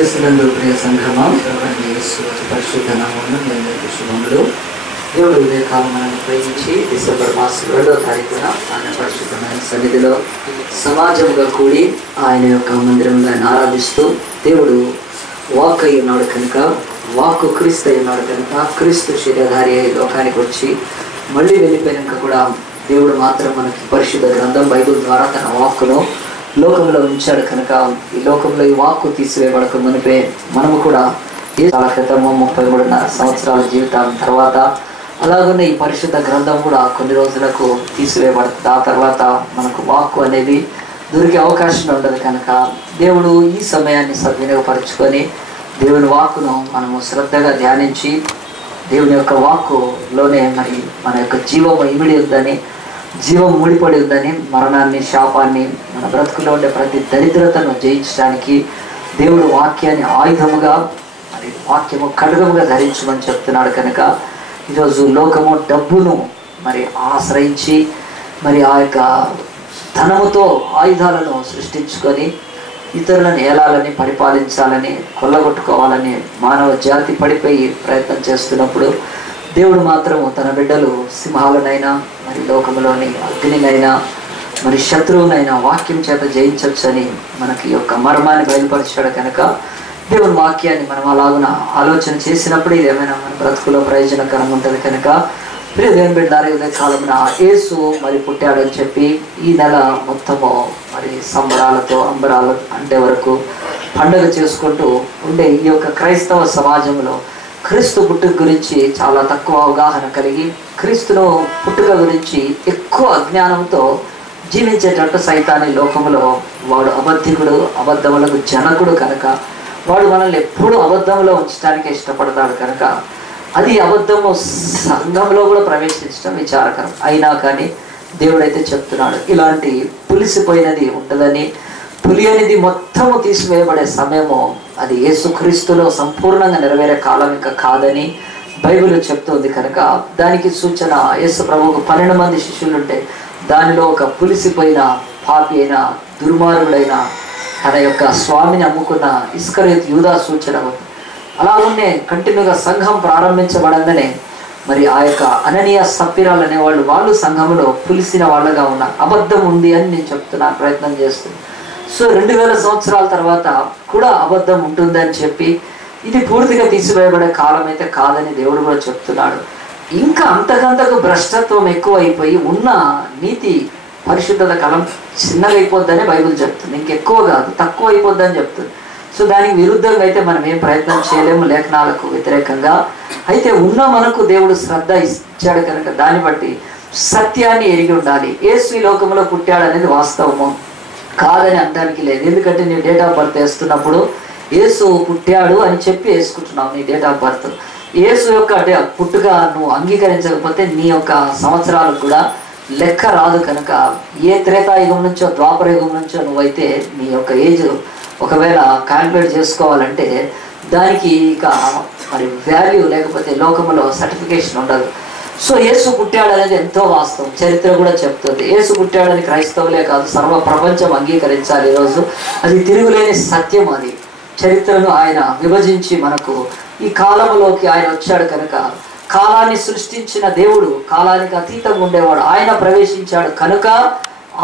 క్రీస్తునందు ప్రియ సంఘమా, పరిశుద్ధ నామమున మీ అందరికీ శుభములు. దేవుడు ఉదయకాలం మనల్ని ప్రేమించి డిసెంబర్ మాసం 2వ తారీఖున ఆయన పరిశుద్ధమైన సన్నిధిలో సమాజంగా కూడి ఆయన యొక్క మందిరంలో ఆయన ఆరాధిస్తూ, దేవుడు వాక్ అయి ఉన్నాడు కనుక, వాక్కు క్రీస్తు అయి ఉన్నాడు కనుక, క్రీస్తు శరీరధారి అయి లోకానికి వచ్చి మళ్ళీ వెళ్ళిపోయాక కూడా దేవుడు మాత్రం మనకి పరిశుద్ధ గ్రంథం బైబిల్ ద్వారా తన వాక్కును లోకంలో ఉంచాడు కనుక, ఈ లోకంలో ఈ వాక్కు తీసివేయబడక మునిపే మనము కూడా చాలా క్రితము 33 సంవత్సరాల జీవితం తర్వాత అలాగనే ఈ పరిశుద్ధ గ్రంథం కూడా కొన్ని రోజులకు తీసివేయబడుతుంది. ఆ తర్వాత మనకు వాక్కు అనేది దొరికే అవకాశం ఉండదు కనుక దేవుడు ఈ సమయాన్ని సద్వినియోగపరుచుకొని దేవుని వాక్కును మనము శ్రద్ధగా ధ్యానించి, దేవుని యొక్క వాక్కులోనే మరి మన యొక్క జీవము ఇమిడి ఉందని, జీవం ముడిపడి ఉందని, మరణాన్ని, శాపాన్ని, మన బ్రతుకులో ఉండే ప్రతి దరిద్రతను జయించడానికి దేవుడు వాక్యాన్ని ఆయుధముగా, మరి వాక్యము ఖడ్గముగా ధరించమని చెప్తున్నాడు కనుక, ఈరోజు లోకము డబ్బును మరి ఆశ్రయించి మరి ఆ యొక్క ధనముతో ఆయుధాలను సృష్టించుకొని ఇతరులను ఏలాలని, పరిపాలించాలని, కొల్లగొట్టుకోవాలని మానవ జాతి పడిపోయి ప్రయత్నం చేస్తున్నప్పుడు దేవుడు మాత్రము తన బిడ్డలు సింహాలనైనా, మరి లోకంలోని అగ్నినైనా, మరి శత్రువునైనా వాక్యం చేత జయించవచ్చని మనకి యొక్క మర్మాన్ని బయలుపరిచాడు కనుక, దేవుని వాక్యాన్ని మనం అలాగున ఆలోచన చేసినప్పుడు ఇది ఏమైనా మన బ్రతుకులో ప్రయోజనకరంగా ఉంటుంది కనుక, ప్రియ దేవుని బిడ్డలారా, ఉదయ కాలమున యేసు మరి పుట్టాడని చెప్పి ఈ నెల మొత్తము మరి సంబరాలతో అంబరాలు అంటే వరకు పండుగ చేసుకుంటూ ఉండే ఈ యొక్క క్రైస్తవ సమాజంలో క్రీస్తు పుట్టుక గురించి చాలా తక్కువ అవగాహన కలిగి, క్రీస్తును పుట్టుక గురించి ఎక్కువ అజ్ఞానంతో జీవించేటట్టు సైతాన్ని లోకంలో వాడు అబద్ధికుడు, అబద్ధములకు జనకుడు కనుక, వాడు మనల్ని ఎప్పుడూ అబద్ధంలో ఉంచడానికి ఇష్టపడతాడు కనుక, అది అబద్ధము సంఘంలో కూడా ప్రవేశించడం విచారకరం. అయినా కానీ దేవుడైతే చెప్తున్నాడు, ఇలాంటి పులిసిపోయినది ఉంటుందని, పులియనిది మొత్తము తీసివేయబడే సమయము అది యేసుక్రీస్తులో సంపూర్ణంగా నెరవేరే కాలం ఇంకా కాదని బైబిల్ చెప్తుంది కనుక, దానికి సూచన యేసు ప్రభువుకు 12 మంది శిష్యులుంటే దానిలో ఒక పులిసిపోయిన పాపి అయిన దుర్మార్గుడైన తన యొక్క స్వామిని అమ్ముకున్న ఇస్కరియోతు యూదా సూచన. అలాగనే కంటిన్యూగా సంఘం ప్రారంభించబడంగానే మరి ఆ యొక్క అననీయ సప్పిరాలు అనేవాళ్ళు, వాళ్ళు సంఘంలో పులిసిన వాళ్ళగా ఉన్నారు. అబద్ధం ఉంది అని నేను చెప్తున్నాను, ప్రయత్నం చేస్తున్నాను. సో 2000 సంవత్సరాల తర్వాత కూడా అబద్ధం ఉంటుందని చెప్పి ఇది పూర్తిగా తీసివేయబడే కాలం అయితే కాదని దేవుడు కూడా చెప్తున్నాడు. ఇంకా అంతకంతకు భ్రష్టత్వం ఎక్కువ అయిపోయి ఉన్న నీతి పరిశుద్ధత కాలం చిన్నగా అయిపోద్దని బైబిల్ చెప్తుంది. ఇంకెక్కువ కాదు, తక్కువ అయిపోద్దని చెప్తుంది. సో దానికి విరుద్ధంగా అయితే మనం ఏం ప్రయత్నం చేయలేము లేఖనాలకు వ్యతిరేకంగా. అయితే ఉన్న మనకు దేవుడు శ్రద్ధ ఇచ్చాడు కనుక దాన్ని బట్టి సత్యాన్ని ఎరిగి ఉండాలి. యేసు ఈ లోకంలో పుట్టాడు అనేది వాస్తవము కాదని అనడానికి లేదు. ఎందుకంటే నీ డేట్ ఆఫ్ బర్త్ వేస్తున్నప్పుడు యేసు పుట్టాడు అని చెప్పి వేసుకుంటున్నావు నీ డేట్ ఆఫ్ బర్త్. యేసు యొక్క పుట్టుక నువ్వు అంగీకరించకపోతే నీ యొక్క సంవత్సరాలకు కూడా లెక్క రాదు కనుక, ఏ త్రేతాయుగం నుంచో ద్వాపర యుగం నుంచో నువ్వైతే నీ యొక్క ఏజ్ ఒకవేళ క్యాల్కులేట్ చేసుకోవాలంటే దానికి ఇక మరి వాల్యూ లేకపోతే లోకంలో సర్టిఫికేషన్ ఉండదు. సో యేసు పుట్టాడు అనేది ఎంతో వాస్తవం, చరిత్ర కూడా చెప్తుంది. యేసు పుట్టాడని క్రైస్తవులే కాదు సర్వ ప్రపంచం అంగీకరించాలి ఈరోజు. అది తిరుగులేని సత్యం. అది చరిత్రను ఆయన విభజించి మనకు ఈ కాలంలోకి ఆయన వచ్చాడు కనుక, కాలాన్ని సృష్టించిన దేవుడు, కాలానికి అతీతంగా ఉండేవాడు, ఆయన ప్రవేశించాడు కనుక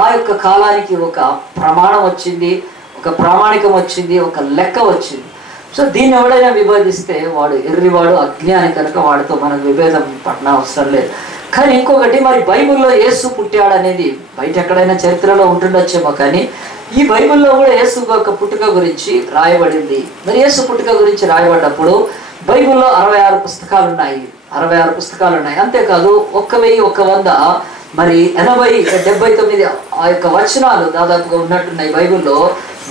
ఆ యొక్క కాలానికి ఒక ప్రమాణం వచ్చింది, ఒక ప్రామాణికం వచ్చింది, ఒక లెక్క వచ్చింది. సో దీన్ని ఎవడైనా విభేదిస్తే వాడు ఎర్రివాడు, అజ్ఞాని కనుక వాడితో మనకు విభేదం పడిన అవసరం లేదు. కానీ ఇంకొకటి, మరి బైబిల్లో యేసు పుట్టాడు అనేది బయట ఎక్కడైనా చరిత్రలో ఉంటుండొచ్చేమో, కానీ ఈ బైబిల్లో కూడా యేసు యొక్క పుట్టుక గురించి రాయబడింది. మరి యేసు పుట్టుక గురించి రాయబడ్డప్పుడు బైబిల్లో 66 పుస్తకాలు ఉన్నాయి. 66 పుస్తకాలు ఉన్నాయి. అంతేకాదు 1100 మరి 79 ఆ యొక్క వచనాలు దాదాపుగా ఉన్నట్టున్నాయి. బైబిల్లో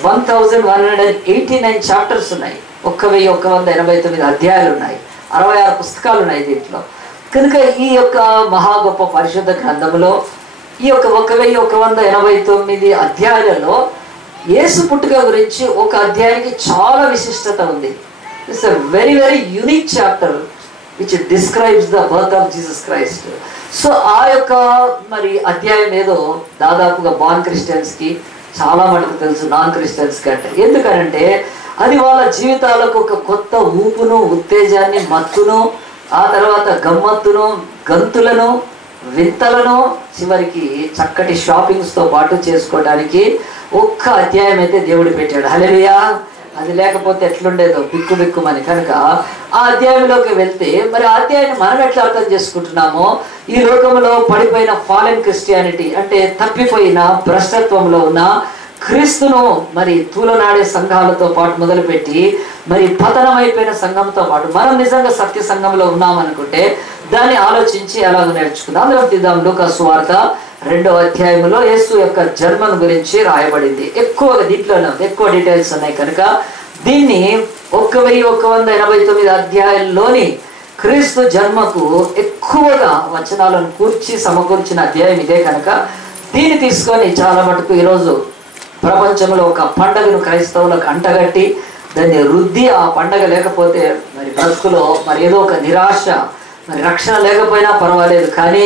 1189 చాప్టర్స్ ఉన్నాయి. 1189 అధ్యాయాలు ఉన్నాయి. 66 పుస్తకాలు ఉన్నాయి దీంట్లో. కనుక ఈ యొక్క మహా గొప్ప పరిశుద్ధ గ్రంథంలో ఈ యొక్క 1189 అధ్యాయాలలో యేసు పుట్టుక గురించి ఒక అధ్యాయానికి చాలా విశిష్టత ఉంది. It's a very very unique chapter which describes the birth of Jesus Christ. So ఆ యొక్క మరి అధ్యాయం ఏదో దాదాపుగా బాన్ క్రిస్టియన్స్కి చాలా మటుకు తెలుసు, నాన్ క్రిస్టియన్స్ కంటే. ఎందుకనంటే అది వాళ్ళ జీవితాలకు ఒక కొత్త ఊపును, ఉత్తేజాన్ని, మత్తును, ఆ తర్వాత గమ్మత్తును, గంతులను, వింతలను, చివరికి చక్కటి షాపింగ్స్తో పాటు చేసుకోవడానికి ఒక్క అధ్యాయం అయితే దేవుడు పెట్టాడు. హల్లెలూయా. అది లేకపోతే ఎట్లుండేదో బిక్కుమని. కనుక ఆ అధ్యాయంలోకి వెళ్తే మరి ఆ అధ్యాయాన్ని మనం ఎట్లా అర్థం చేసుకుంటున్నామో, ఈ లోకంలో పడిపోయిన ఫాలెన్ క్రిస్టియానిటీ అంటే తప్పిపోయిన భ్రష్టత్వంలో ఉన్న క్రీస్తును మరి తూలనాడే సంఘాలతో పాటు మొదలుపెట్టి మరి పతనమైపోయిన సంఘంతో పాటు మనం నిజంగా సత్య సంఘంలో ఉన్నామనుకుంటే దాన్ని ఆలోచించి అలాగ నేర్చుకుందాం. అందరం తీద్దాం. లూకా సువార్త 2వ అధ్యాయంలో యేసు యొక్క జన్మను గురించి రాయబడింది. ఎక్కువగా దీంట్లోనే ఎక్కువ డీటెయిల్స్ ఉన్నాయి కనుక దీన్ని 1189 అధ్యాయంలోని క్రీస్తు జన్మకు ఎక్కువగా వచనాలను సమకూర్చిన అధ్యాయం ఇదే కనుక దీన్ని తీసుకొని చాలా మటుకు ఈరోజు ప్రపంచంలో ఒక పండగను క్రైస్తవులకు అంటగట్టి దాన్ని రుద్ది ఆ పండగ లేకపోతే మరి బ్రతుకులో మరి ఏదో ఒక నిరాశ, మరి రక్షణ లేకపోయినా పర్వాలేదు కానీ,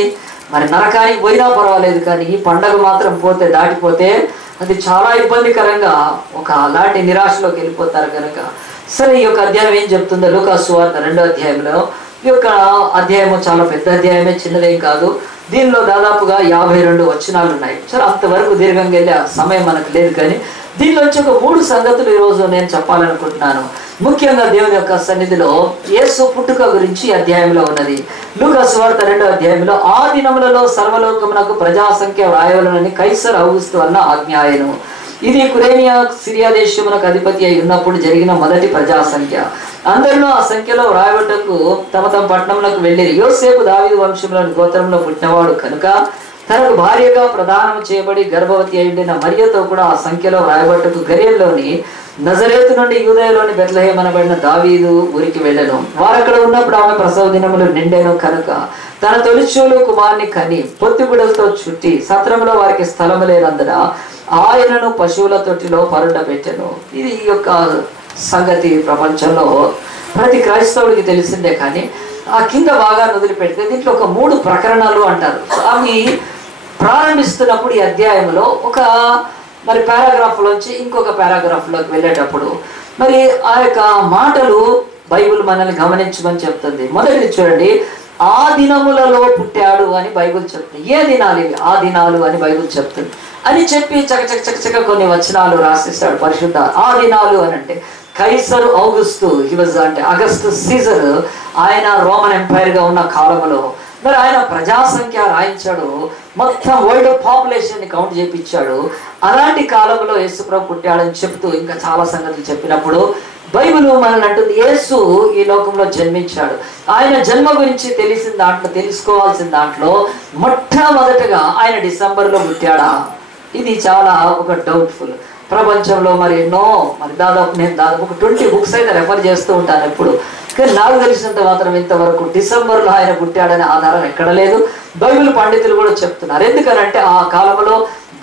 మరి నరకానికి పోయినా పర్వాలేదు కానీ ఈ పండగ మాత్రం దాటిపోతే అది చాలా ఇబ్బందికరంగా ఒక అలాంటి నిరాశలోకి వెళ్ళిపోతారు కనుక సరే ఈ యొక్క అధ్యాయం ఏం చెప్తుందో లూకా సువార్త 2వ అధ్యాయంలో, ఈ యొక్క అధ్యాయము చాలా పెద్ద అధ్యాయమే, చిన్నదేం కాదు. దీనిలో దాదాపుగా 52 వచనాలు ఉన్నాయి. సరే అంతవరకు దీర్ఘంగా వెళ్ళే సమయం మనకు లేదు కానీ దీనిలోంచి ఒక 3 సంగతులు ఈరోజు నేను చెప్పాలనుకుంటున్నాను. ముఖ్యంగా దేవుని యొక్క సన్నిధిలో యేసు పుట్టుక గురించి అధ్యాయంలో ఉన్నది. లూకా సువార్త 2వ అధ్యాయంలో ఆ దినములలో సర్వలోకమునకు ప్రజాసంఖ్య వ్రాయవలనని కైసర్ ఔగుస్తు అన్న ఆజ్ఞాయను. ఇది కురేనియా సిరియా దేశమునకు అధిపతి అయి ఉన్నప్పుడు జరిగిన మొదటి ప్రజాసంఖ్య. అందరిలో ఆ సంఖ్యలో వ్రాయబట్టకు తమ పట్టణంలోకి వెళ్ళిరి. యోసేపు దావీదు వంశంలోని గోత్రంలో పుట్టినవాడు కనుక తనకు భార్యగా ప్రదానం చేయబడి గర్భవతి అయిండిన మరియతో కూడా ఆ సంఖ్యలో వ్రాయబట్టకు గలిలయలోని నజరేతు నుండి యూదయలోని బెత్లెహేము అనబడిన దావీదు ఊరికి వెళ్ళెను. వారక్కడ ఉన్నప్పుడు ఆమె ప్రసవ దినములు నిండెను కనుక తన తొలిచూలు కుమార్ని కని పొత్తిగుడలతో చుట్టి సత్రంలో వారికి స్థలము లేనందున ఆయనను పశువుల తొట్టిలో పరుండబెట్టెను. ఇది ఈ యొక్క సంగతి ప్రపంచంలో ప్రతి క్రైస్తవుడికి తెలిసిందే కానీ ఆ కింద బాగా వదిలిపెడితే దీంట్లో ఒక 3 ప్రకరణాలు అంటారు. అవి ప్రారంభిస్తున్నప్పుడు ఈ అధ్యాయంలో ఒక మరి పారాగ్రాఫ్లోంచి ఇంకొక పారాగ్రాఫ్లోకి వెళ్ళేటప్పుడు మరి ఆ యొక్క మాటలు బైబిల్ మనల్ని గమనించమని చెప్తుంది. మొదటిది చూడండి, ఆ దినములలో పుట్టాడు అని బైబిల్ చెప్తుంది. ఏ దినాలు ఇవి? ఆ దినాలు అని బైబిల్ చెప్తుంది అని చెప్పి చకచక కొన్ని వచనాలు రాసిస్తాడు పరిశుద్ధ. ఆ దినాలు అని అంటే కైసరు ఔగుస్తు అంటే అగస్టు సీజర్, ఆయన రోమన్ ఎంపైర్గా ఉన్న కాలంలో మరి ఆయన ప్రజాసంఖ్య రాయించాడు, మొత్తం వరల్డ్ పాపులేషన్ ని కౌంట్ చేయించాడు. అలాంటి కాలంలో యేసుప్రభు పుట్టాడని చెప్తూ ఇంకా చాలా సంగతులు చెప్పినప్పుడు బైబిల్ మనల్ని అంటుంది యేసు ఈ లోకంలో జన్మించాడు. ఆయన జన్మ గురించి తెలుసుకోవాల్సిన దాంట్లో మొట్టమొదటగా ఆయన డిసెంబర్లో పుట్టాడా? ఇది చాలా ఒక డౌట్ఫుల్. ప్రపంచంలో మరి ఎన్నో నేను దాదాపు ఒక 20 బుక్స్ అయితే రెఫర్ చేస్తూ ఉంటాను ఎప్పుడు. కానీ నాకు తెలిసినంత మాత్రం ఇంతవరకు డిసెంబర్లో ఆయన పుట్టాడనే ఆధారం ఎక్కడ లేదు. బైబిల్ పండితులు కూడా చెప్తున్నారు. ఎందుకనంటే ఆ కాలంలో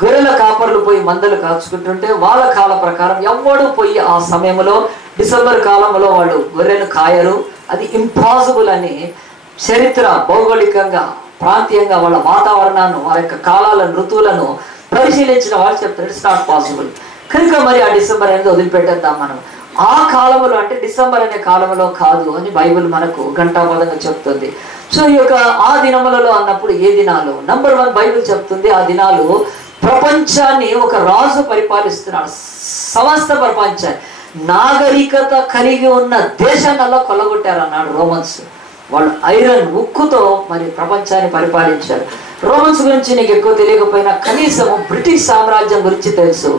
గొర్రెల కాపర్లు పోయి మందలు కాచుకుంటుంటే వాళ్ళ కాల ప్రకారం ఎవ్వడూ పోయి ఆ సమయంలో డిసెంబర్ కాలంలో వాళ్ళు గొర్రెలు కాయరు, అది ఇంపాసిబుల్ అని చరిత్ర భౌగోళికంగా ప్రాంతీయంగా వాళ్ళ వాతావరణాన్ని వాళ్ళ యొక్క కాలాలను ఋతువులను పరిశీలించిన వాళ్ళు చెప్తారు ఇట్స్ నాట్ పాసిబుల్. కనుక మరి ఆ డిసెంబర్ అనేది వదిలిపెట్టేద్దాం మనం. ఆ కాలంలో అంటే డిసెంబర్ అనే కాలంలో కాదు అని బైబిల్ మనకు ఘంటాపదంగా చెప్తుంది. సో ఈ యొక్క ఆ దినములలో అన్నప్పుడు ఏ దినాలు? నంబర్ 1 బైబిల్ చెప్తుంది ఆ దినాలు ప్రపంచాన్ని ఒక రాజు పరిపాలిస్తున్నాడు. సమస్త ప్రపంచాన్ని నాగరికత కలిగి ఉన్న దేశాలలో కొల్లగొట్టారు అన్నాడు రోమన్స్. వాళ్ళు ఐరన్ ఉక్కుతో మరి ప్రపంచాన్ని పరిపాలించారు. రోమన్స్ గురించి నీకు ఎక్కువ తెలియకపోయినా కనీసం బ్రిటిష్ సామ్రాజ్యం గురించి తెలుసు.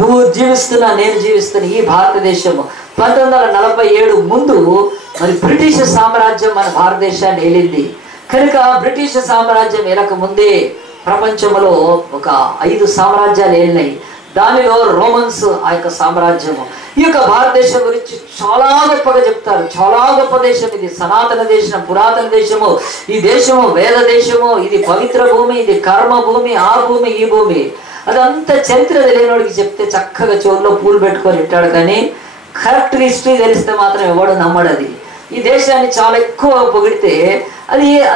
నువ్వు జీవిస్తున్నా నేను జీవిస్తున్న ఈ భారతదేశము 1947 ముందు మరి బ్రిటిష్ సామ్రాజ్యం మన భారతదేశాన్ని ఏలింది. కనుక బ్రిటిష్ సామ్రాజ్యం ఏలక ముందే ప్రపంచంలో ఒక 5 సామ్రాజ్యాలు ఏలినాయి. దానిలో రోమన్స్ ఆ యొక్క సామ్రాజ్యము. ఈ యొక్క భారతదేశం గురించి చాలా గొప్పగా చెప్తారు. చాలా గొప్ప దేశం ఇది, సనాతన దేశం, పురాతన దేశము. ఈ దేశము వేద దేశము, ఇది పవిత్ర భూమి, ఇది కర్మ భూమి, ఆ భూమి ఈ భూమి. అదంతా చరిత్ర తెలియనోడికి చెప్తే చక్కగా చెవుల్లో పూలు పెట్టుకొని వింటాడు. కానీ కరెక్ట్ హిస్టరీ తెలిస్తే మాత్రం ఎవడు నమ్మడది. ఈ దేశాన్ని చాలా ఎక్కువ పొగిడితే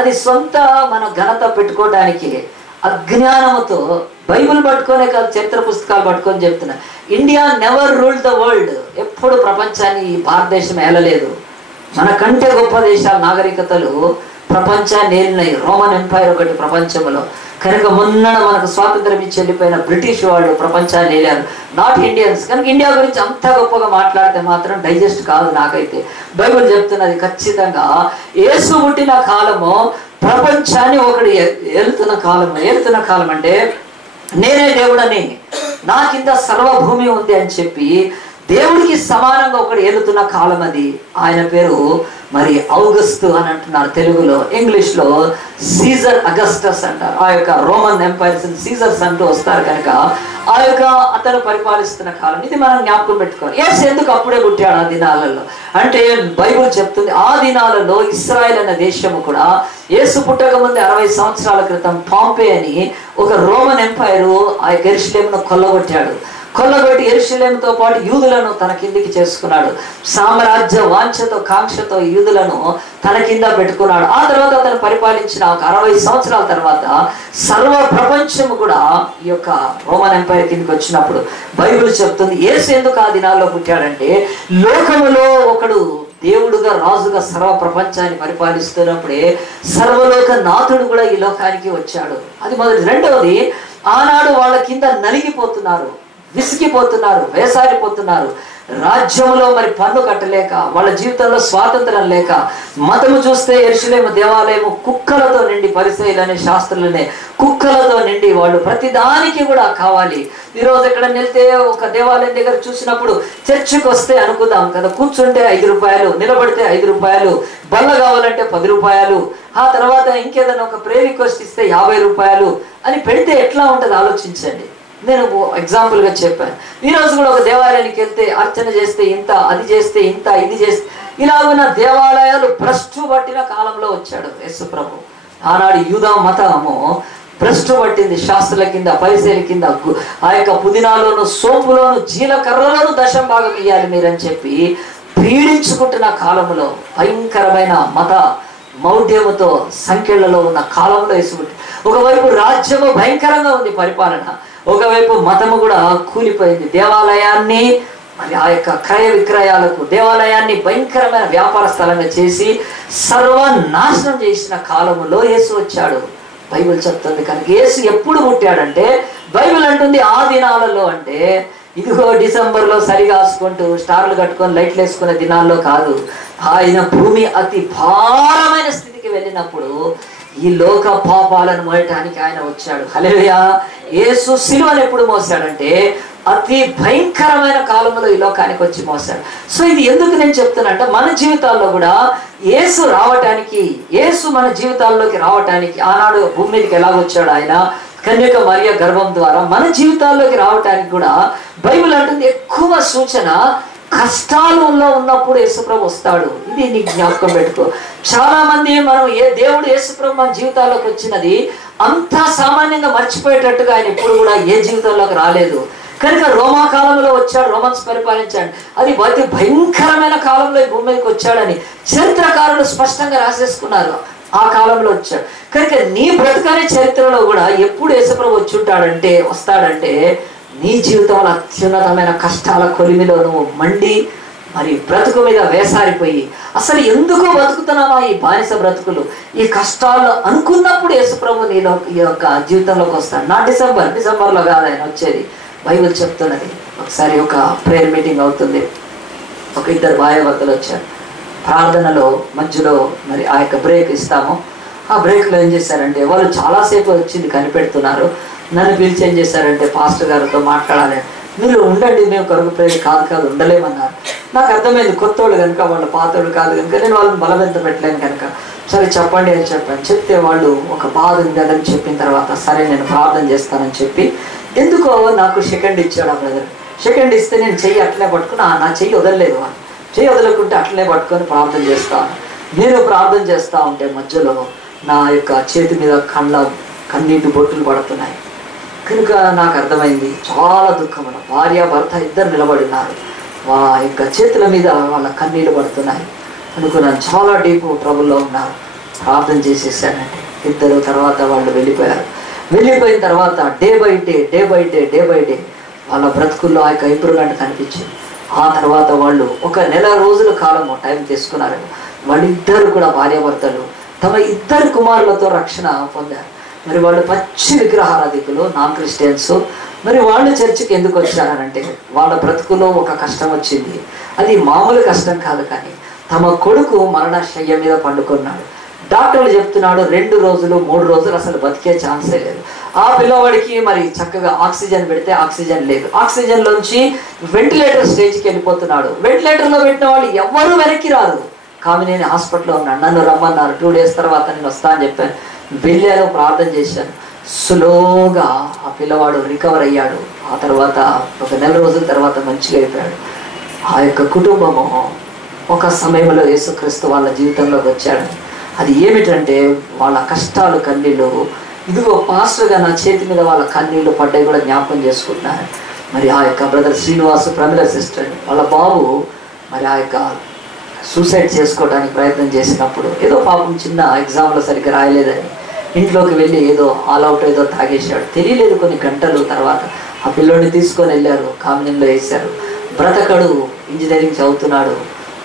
అది సొంత మన ఘనత పెట్టుకోవడానికి అజ్ఞానముతో బైబిల్ పట్టుకొనే కాదు, చరిత్ర పుస్తకాలు పట్టుకొని చెప్తున్నా. India never ruled the world. ఎప్పుడు ప్రపంచాన్ని ఈ భారతదేశం ఏలలేదు. మనకంటే గొప్ప దేశాల నాగరికతలు ప్రపంచాన్ని ఏలినాయి. రోమన్ ఎంపైర్ ఒకటి ప్రపంచంలో. కనుక మొన్న మనకు స్వాతంత్రం ఇచ్చి వెళ్ళిపోయిన బ్రిటిష్ వాళ్ళు ప్రపంచాన్ని ఏలారు, నాట్ ఇండియన్స్. కనుక ఇండియా గురించి అంత గొప్పగా మాట్లాడితే మాత్రం డైజెస్ట్ కాదు నాకైతే. బైబిల్ చెప్తున్నది ఖచ్చితంగా యేసు పుట్టిన కాలము ప్రపంచాన్ని ఒకడు ఏలుతున్న కాలం. ఏలుతున్న కాలం అంటే నేనే దేవుడని, నా కింద సర్వభూమి ఉంది అని చెప్పి దేవుడికి సమానంగా ఒకడు ఏలుతున్న కాలం అది. ఆయన పేరు మరి ఔగస్తు అని అంటున్నారు తెలుగులో. ఇంగ్లీష్లో సీజర్ అగస్టస్ అంటారు. ఆ యొక్క రోమన్ ఎంపైర్స్ సీజర్స్ అంటూ వస్తారు. కనుక ఆ యొక్క అతను పరిపాలిస్తున్న కాలం ఇది మనం జ్ఞాపకం పెట్టుకోవాలి. యేసు ఎందుకు అప్పుడే పుట్టాడు ఆ దినాలలో అంటే బైబిల్ చెప్తుంది ఆ దినాలలో ఇస్రాయేల్ అనే దేశము కూడా యేసు పుట్టక ముందు 60 సంవత్సరాల క్రితం పాంపే అని ఒక రోమన్ ఎంపైరు ఆ యెరూషలేమును కొల్లగొట్టాడు. కొల్లగొట్టి యెరూషలేముతో పాటు యూదులను తన కిందికి చేసుకున్నాడు. సామ్రాజ్య వాంఛతో కాంక్షతో యూదులను తన కింద పెట్టుకున్నాడు. ఆ తర్వాత అతను పరిపాలించిన ఒక 60 సంవత్సరాల తర్వాత సర్వ ప్రపంచము కూడా ఈ యొక్క రోమన్ ఎంపైర్ కిందకి వచ్చినప్పుడు బైబిల్ చెప్తుంది యేసు ఎందుకు ఆ దినాల్లో పుట్టాడంటే లోకములో ఒకడు దేవుడుగా రాజుగా సర్వ ప్రపంచాన్ని పరిపాలిస్తున్నప్పుడే సర్వలోక నాథుడు కూడా ఈ లోకానికి వచ్చాడు. అది మొదటి. రెండవది, ఆనాడు వాళ్ళ కింద నలిగిపోతున్నారు, విసిగిపోతున్నారు, వేసారిపోతున్నారు. రాజ్యంలో మరి పన్ను కట్టలేక, వాళ్ళ జీవితంలో స్వాతంత్రం లేక, మతము చూస్తే యెరూషలేము దేవాలయము కుక్కలతో నిండి, పరిసయ్యులనే శాస్త్రులనే కుక్కలతో నిండి, వాళ్ళు ప్రతిదానికి కూడా కావాలి. ఈరోజు ఎక్కడ వెళ్తే ఒక దేవాలయం దగ్గర చూసినప్పుడు చర్చికి వస్తే అనుకుందాం కదా, కూర్చుంటే 5 రూపాయలు, నిలబడితే 5 రూపాయలు, బల్ల కావాలంటే 10 రూపాయలు, ఆ తర్వాత ఇంకేదైనా ఒక ప్రేయర్ రిక్వెస్ట్ ఇస్తే 50 రూపాయలు అని పెడితే ఎట్లా ఉంటుంది ఆలోచించండి. నేను ఎగ్జాంపుల్గా చెప్పాను. ఈరోజు కూడా ఒక దేవాలయానికి వెళ్తే అర్చన చేస్తే ఇంత, అది చేస్తే ఇంత, ఇది చేస్తే ఇలాగున్న దేవాలయాలు భ్రష్టు పట్టిన కాలంలో వచ్చాడు యేసు ప్రభు. ఆనాడు యూదా మతము భ్రష్టు పట్టింది. శాస్త్రుల కింద, పరిసయ్యుల కింద ఆ యొక్క పుదీనాలోను, సోపులోను, జీలకర్రలోను 10వ భాగం ఇయ్యాలి మీరని చెప్పి పీడించుకుంటున్న కాలంలో, భయంకరమైన మత మౌఢ్యముతో సంఖ్యలలో ఉన్న కాలంలో యేసు పుట్టి. ఒకవైపు రాజ్యము భయంకరంగా ఉంది పరిపాలన, ఒకవైపు మతము కూడా కూలిపోయింది. దేవాలయాన్ని మరి ఆ యొక్క క్రయ విక్రయాలకు, దేవాలయాన్ని భయంకరమైన వ్యాపార స్థలంగా చేసి సర్వనాశనం చేసిన కాలములో యేసు వచ్చాడు బైబిల్ చెప్తుంది. కనుక యేసు ఎప్పుడు పుట్టాడంటే బైబిల్ అంటుంది ఆ దినాలలో, అంటే ఇదిగో డిసెంబర్లో సరిగాసుకుంటూ స్టార్లు కట్టుకొని లైట్లు వేసుకునే దినాల్లో కాదు. ఆయన భూమి అతి భారమైన స్థితికి వెళ్ళినప్పుడు ఈ లోక పాపాలను మోయటానికి ఆయన వచ్చాడు. హల్లెలూయా. యేసు సిలువను ఎప్పుడు మోసాడంటే అతి భయంకరమైన కాలంలో ఈ లోకానికి వచ్చి మోసాడు. సో ఇది ఎందుకు నేను చెప్తానంటే మన జీవితాల్లో కూడా యేసు రావటానికి, యేసు మన జీవితాల్లోకి రావటానికి, ఆనాడు భూమి మీదకి ఎలా వచ్చాడు ఆయన కన్యక మరియ గర్భం ద్వారా మన జీవితాల్లోకి రావటానికి కూడా బైబిల్ అంటుంది ఎక్కువ సూచన కష్టాలలో ఉన్నప్పుడు యేసుప్రభు వస్తాడు. ఇది నీకు జ్ఞాపకం పెట్టుకో. చాలా మంది మనం దేవుడు యేసుప్రభు మన జీవితాల్లోకి వచ్చినది అంత సామాన్యంగా మర్చిపోయేటట్టుగా ఆయన ఎప్పుడు కూడా ఏ జీవితంలోకి రాలేదు. కనుక రోమా కాలంలో వచ్చాడు, రోమన్స్ పరిపాలించాడు. అది అతి భయంకరమైన కాలంలో ఈ భూమి మీదకి వచ్చాడని చరిత్రకారులు స్పష్టంగా రాసేసుకున్నారు. ఆ కాలంలో వచ్చాడు. కనుక నీ బ్రతకనే చరిత్రలో కూడా ఎప్పుడు యేసుప్రభు వస్తాడంటే నీ జీవితంలో అత్యున్నతమైన కష్టాల కొలిమిలో నువ్వు మండి మరి బ్రతుకు మీద వేసారిపోయి అసలు ఎందుకు బతుకుతున్నావా ఈ బానిస బ్రతుకులు, ఈ కష్టాలు అనుకున్నప్పుడు యేసుప్రభు నీలో ఈ యొక్క జీవితంలోకి వస్తాడు. నా డిసెంబర్లో కాదు ఆయన వచ్చేది. బైబిల్ చెప్తున్నది. ఒకసారి ఒక ప్రేయర్ మీటింగ్ అవుతుంది, ఒక 2 భార్యాభర్తలు వచ్చారు. ప్రార్థనలో మధ్యలో మరి ఆ యొక్క బ్రేక్ ఇస్తాము. ఆ బ్రేక్లో ఏం చేశారంటే వాళ్ళు చాలాసేపు వచ్చింది కనిపెడుతున్నారు. నన్ను పిలిచి ఏం చేశారంటే పాస్టర్ గారితో మాట్లాడాలి, మీరు ఉండండి, మేము కరుగు ప్రేయర్ కాదు ఉండలేమన్నారు. నాకు అర్థమైంది కొత్తోళ్ళు కనుక, వాళ్ళు పాతోళ్ళు కాదు కనుక నేను వాళ్ళని బలవంత పెట్టలేను కనుక సరే చెప్పండి అని చెప్పాను. చెప్తే వాళ్ళు ఒక బాధ ఉంది అని చెప్పిన తర్వాత సరే నేను ప్రార్థన చేస్తానని చెప్పి ఎందుకో నాకు సెకండ్ ఇచ్చాడు ఆ బ్రదర్. సెకండ్ ఇస్తే నేను చెయ్యి అట్లనే పట్టుకుని నా చెయ్యి వదలలేదు. వాళ్ళు చెయ్యి వదలకుంటే అట్లనే పట్టుకొని ప్రార్థన చేస్తాను. నేను ప్రార్థన చేస్తూ ఉంటే మధ్యలో నా యొక్క చేతి మీద కన్నీటి బొట్టులు పడుతున్నాయి. కనుక నాకు అర్థమైంది చాలా దుఃఖం. భార్య భర్త ఇద్దరు నిలబడినారు, మా యొక్క చేతుల మీద వాళ్ళ కన్నీళ్ళు పడుతున్నాయి అనుకున్నాను. చాలా డీప్ ట్రబుల్లో ఉన్నారు. ప్రార్థన చేసేసానండి. ఇద్దరు తర్వాత వాళ్ళు వెళ్ళిపోయారు. వెళ్ళిపోయిన తర్వాత డే బై డే వాళ్ళ బ్రతుకుల్లో ఆ యొక్క ఇంప్రూవ్మెంట్ కనిపించింది. ఆ తర్వాత వాళ్ళు ఒక నెల రోజుల కాలము టైం తీసుకున్నారు. వాళ్ళిద్దరు కూడా భార్యాభర్తలు తమ ఇద్దరు కుమారులతో రక్షణ పొందారు. మరి వాళ్ళు పచ్చి విగ్రహారాధికులు, నాన్ క్రిస్టియన్స్. మరి వాళ్ళు చర్చికి ఎందుకు వచ్చారనంటే వాళ్ళ బ్రతుకులో ఒక కష్టం వచ్చింది. అది మామూలు కష్టం కాదు, కానీ తమ కొడుకు మరణశయ్య మీద పండుకున్నాడు. డాక్టర్లు చెప్తున్నాడు 2 రోజులు 3 రోజులు అసలు బతికే ఛాన్సే లేదు. ఆ పిల్లవాడికి మరి చక్కగా ఆక్సిజన్ పెడితే ఆక్సిజన్ లేదు. ఆక్సిజన్లోంచి వెంటిలేటర్ స్టేజ్కి వెళ్ళిపోతున్నాడు. వెంటిలేటర్లో పెట్టిన వాళ్ళు ఎవరు వెనక్కి రారు. కామినేని హాస్పిటల్లో ఉన్నాడు. నన్ను రమ్మన్నారు. 2 days తర్వాత నేను వస్తా అని చెప్పాను. వెళ్ళాను, ప్రార్థన చేశాను. స్లోగా ఆ పిల్లవాడు రికవర్ అయ్యాడు. ఆ తర్వాత ఒక నెల రోజుల తర్వాత మంచిగా అయిపోయాడు. ఆ యొక్క కుటుంబము ఒక సమయంలో యేసుక్రీస్తు వాళ్ళ జీవితంలోకి వచ్చాడు. అది ఏమిటంటే వాళ్ళ కష్టాలు, కన్నీళ్ళు. ఇదిగో పాస్టర్గా నా చేతి మీద వాళ్ళ కన్నీళ్ళు పడ్డాయి కూడా జ్ఞాపకం చేసుకుంటున్నారు. మరి ఆ యొక్క బ్రదర్ శ్రీనివాసు, ప్రమిళ సిస్టర్, వాళ్ళ బాబు మరి ఆ యొక్క సూసైడ్ చేసుకోవడానికి ప్రయత్నం చేసినప్పుడు ఏదో పాపం చిన్న ఎగ్జామ్లో సరిగ్గా రాయలేదని ఇంట్లోకి వెళ్ళి ఏదో ఆల్అవుట్ ఏదో తాగేశాడు. తెలియలేదు. కొన్ని గంటలు తర్వాత ఆ పిల్లోడిని తీసుకొని వెళ్ళారు, కామినంలో వేశారు. బ్రతకడు, ఇంజనీరింగ్ చదువుతున్నాడు.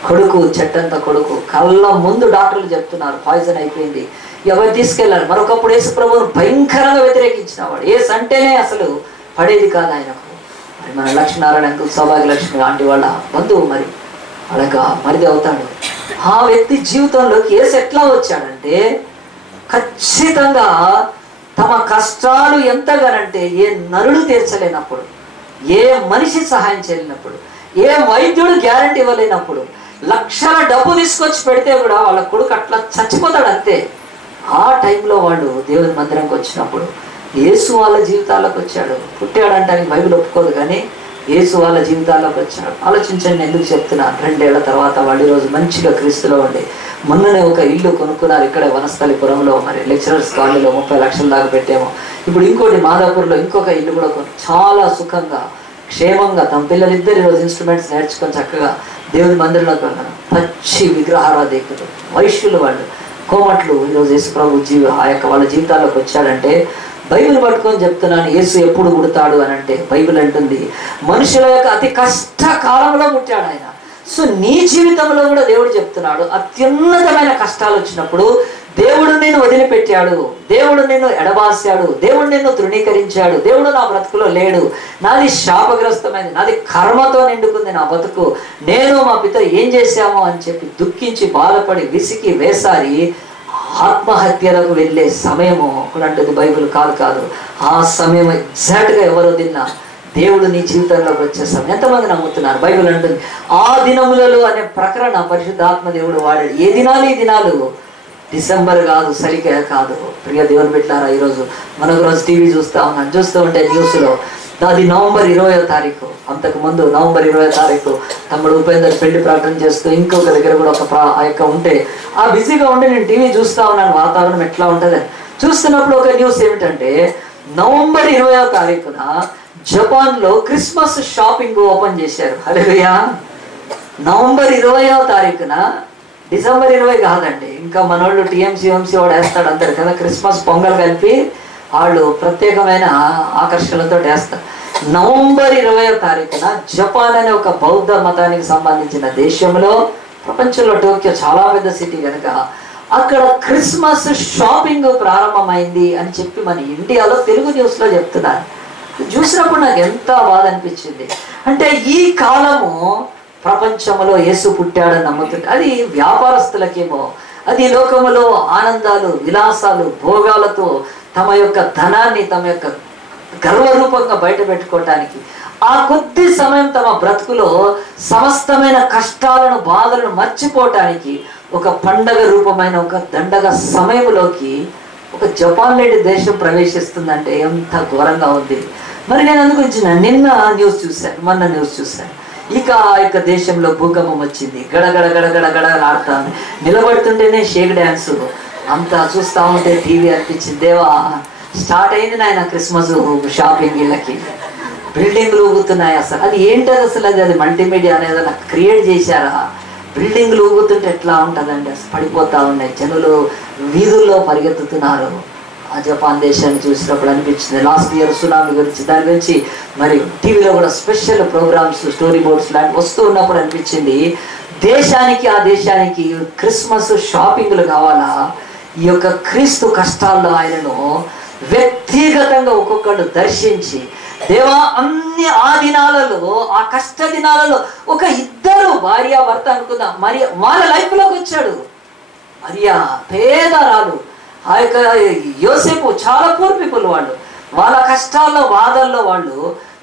కొడుకు చెట్టంత కొడుకు కళ్ళ ముందు డాక్టర్లు చెప్తున్నారు పాయిజన్ అయిపోయింది. ఎవరు తీసుకెళ్ళారు. మరొకప్పుడు యేసు ప్రభువును భయంకరంగా వ్యతిరేకించినవాడు. యేసు అంటేనే అసలు పడేది కాదు ఆయనకు. మరి మన లక్ష్మీనారాయణ అంకుల్, సౌభాగ్యలక్ష్మి లాంటి వాళ్ళ బంధువు మరి వాళ్ళగా మరిది అవుతాడు. ఆ వ్యక్తి జీవితంలోకి యేసు ఎట్లా వచ్చాడంటే ఖచ్చితంగా తమ కష్టాలు ఎంతగానంటే ఏ నరుడు తీర్చలేనప్పుడు, ఏ మనిషి సహాయం చేయలేనప్పుడు, ఏ వైద్యుడు గ్యారంటీ ఇవ్వలేనప్పుడు, లక్షల డబ్బు తీసుకొచ్చి పెడితే కూడా వాళ్ళ కొడుకు అట్లా చచ్చిపోతాడు అంతే. ఆ టైంలో వాళ్ళు దేవుని మందిరంకి వచ్చినప్పుడు యేసు వాళ్ళ జీవితాల్లోకి వచ్చాడు. పుట్టాడంటానికి బైబిల్ ఒప్పుకోదు, కానీ యేసు వాళ్ళ జీవితాల్లోకి వచ్చాడు. ఆలోచించండి ఎందుకు చెప్తున్నాను. 2 ఏళ్ల తర్వాత వాళ్ళు ఈరోజు మంచిగా క్రీస్తులో ఉండి మొన్ననే ఒక ఇల్లు కొనుక్కున్నారు. ఇక్కడ వనస్థలిపురంలో మరి లెక్చరర్స్ కాలనీలో 30 లక్షల దాకా పెట్టాము. ఇప్పుడు ఇంకోటి మాదాపూర్లో ఇంకొక ఇల్లు కూడా చాలా సుఖంగా క్షేమంగా తమ పిల్లలిద్దరు ఈరోజు ఇన్స్ట్రుమెంట్స్ నేర్చుకొని చక్కగా దేవుని మందిరంలోకి వెళ్ళారు. పచ్చి విగ్రహారాధికులు, వైశ్యులు, వాళ్ళు కోమట్లు ఈరోజు యేసు ప్రభు ఆ యొక్క వాళ్ళ జీవితాల్లోకి వచ్చాడంటే బైబిల్ పట్టుకొని చెప్తున్నాను. యేసు ఎప్పుడు పుడతాడు అని అంటే బైబిల్ అంటుంది మనుషుల యొక్క అతి కష్ట కాలంలో పుట్టాడు ఆయన. సో నీ జీవితంలో కూడా దేవుడు చెప్తున్నాడు, అత్యున్నతమైన కష్టాలు వచ్చినప్పుడు దేవుడు నిన్ను వదిలిపెట్టాడు, దేవుడు నిన్ను ఎడబాసాడు, దేవుడు నిన్ను తృణీకరించాడు, దేవుడు నా బ్రతుకులో లేడు, నాది శాపగ్రస్తమైంది, నాది కర్మతో నిండుకుంది నా బతుకు, నేను మా పిత ఏం చేశామో అని చెప్పి దుఃఖించి బాధపడి విసికి వేసారి ఆత్మహత్యలకు వెళ్ళే సమయము కూడా అంటుంది బైబిల్. కాదు ఆ సమయం ఎగ్జాక్ట్గా ఎవరో తిన్నా దేవుడు నీ జీవితంలోకి వచ్చే సమయం. ఎంతమంది నమ్ముతున్నారు? బైబిల్ అంటుంది ఆ దినములలో అనే ప్రకరణ పరిశుద్ధాత్మ దేవుడు వాడాడు. ఏ దినాలు? ఈ దినాలు డిసెంబర్ కాదు, సరిగ్గా కాదు. ప్రియ దేవుని బిడ్డలారా, ఈరోజు మనొక రోజు టీవీ చూస్తూ ఉంటే న్యూస్లో అది November 20వ తారీఖు. అంతకుముందు November 20వ తారీఖు తమ్ముడు ఉపేందర్ పెళ్లి ప్రకటన చేస్తూ ఇంకొక దగ్గర కూడా ఒక ఆ యొక్క ఉంటే ఆ బిజీగా ఉంటే నేను టీవీ చూస్తూ ఉన్నాను. వాతావరణం ఎట్లా ఉంటుంది చూస్తున్నప్పుడు ఒక న్యూస్ ఏమిటంటే November 20వ తారీఖున జపాన్లో క్రిస్మస్ షాపింగ్ ఓపెన్ చేశారు. హల్లెలూయా. November 20వ తారీఖున, December 20 కాదండి, ఇంకా మనోళ్ళు టీఎంసీ వాడు వేస్తాడు అంటారు కదా, క్రిస్మస్ పొంగల్ కలిపి వాళ్ళు ప్రత్యేకమైన ఆకర్షణలతో వేస్తారు. November 20వ తారీఖున జపాన్ అనే ఒక బౌద్ధ మతానికి సంబంధించిన దేశంలో, ప్రపంచంలో టోక్యో చాలా పెద్ద సిటీ కనుక అక్కడ క్రిస్మస్ షాపింగ్ ప్రారంభమైంది అని చెప్పి మన ఇండియాలో తెలుగు న్యూస్లో చెప్తున్నారు. చూసినప్పుడు నాకు ఎంత బాధ అనిపించింది. అంటే ఈ కాలము ప్రపంచంలో యేసు పుట్టాడని నమ్ముతుంది. అది వ్యాపారస్తులకేమో, అది లోకములో ఆనందాలు, విలాసాలు, భోగాలతో తమ యొక్క ధనాన్ని తమ యొక్క గర్వరూపంగా బయట పెట్టుకోవటానికి ఆ కొద్ది సమయం తమ బ్రతుకులో సమస్తమైన కష్టాలను, బాధలను మర్చిపోవటానికి ఒక పండగ రూపమైన ఒక దండగ సమయంలోకి ఒక జపాన్ లాంటి దేశం ప్రవేశిస్తుందంటే ఎంత ఘోరంగా ఉంది. మరి నేను అందుకు నిన్న న్యూస్ చూశాను, మొన్న న్యూస్ చూశాను. ఇక ఆ యొక్క దేశంలో భూకంపం వచ్చింది. గడగడ గడగడ గడగడ ఆడుతాను, నిలబడుతుంటేనే షేక్ డ్యాన్సు అంతా చూస్తూ ఉంటే టీవీ అనిపించింది. దేవా, స్టార్ట్ అయింది నాయన క్రిస్మస్ షాపింగ్. వీళ్ళకి బిల్డింగ్లు ఊగుతున్నాయి. అసలు అది ఏంటది? అసలు అది మల్టీమీడియా అనేది నాకు క్రియేట్ చేశారా? బిల్డింగ్లు ఊగుతుంటే ఎట్లా ఉంటుందండి? అసలు పడిపోతూ ఉన్నాయి, జనులు వీధుల్లో పరిగెత్తుతున్నారు. ఆ జపాన్ దేశాన్ని చూసినప్పుడు అనిపించింది. లాస్ట్ ఇయర్ సునామీ గురించి దాని గురించి మరి టీవీలో కూడా స్పెషల్ ప్రోగ్రామ్స్, స్టోరీ బోర్డ్స్ లాంటివి వస్తూ ఉన్నప్పుడు అనిపించింది, దేశానికి ఆ దేశానికి క్రిస్మస్ షాపింగ్లు కావాలా, ఈ యొక్క క్రీస్తు కష్టాల్లో ఆయనను వ్యక్తిగతంగా ఒక్కొక్కళ్ళు దర్శించి, దేవా అన్ని ఆ దినాలలో, ఆ కష్ట దినాలలో ఒక ఇద్దరు భార్యాభర్త అనుకుందాం, మరి వాళ్ళ లైఫ్లోకి వచ్చాడు. మరియా పేదరాలు, ఆ యొక్క యోసేపు చాలా పూర్ పీపుల్, వాళ్ళ కష్టాల్లో బాధల్లో వాళ్ళు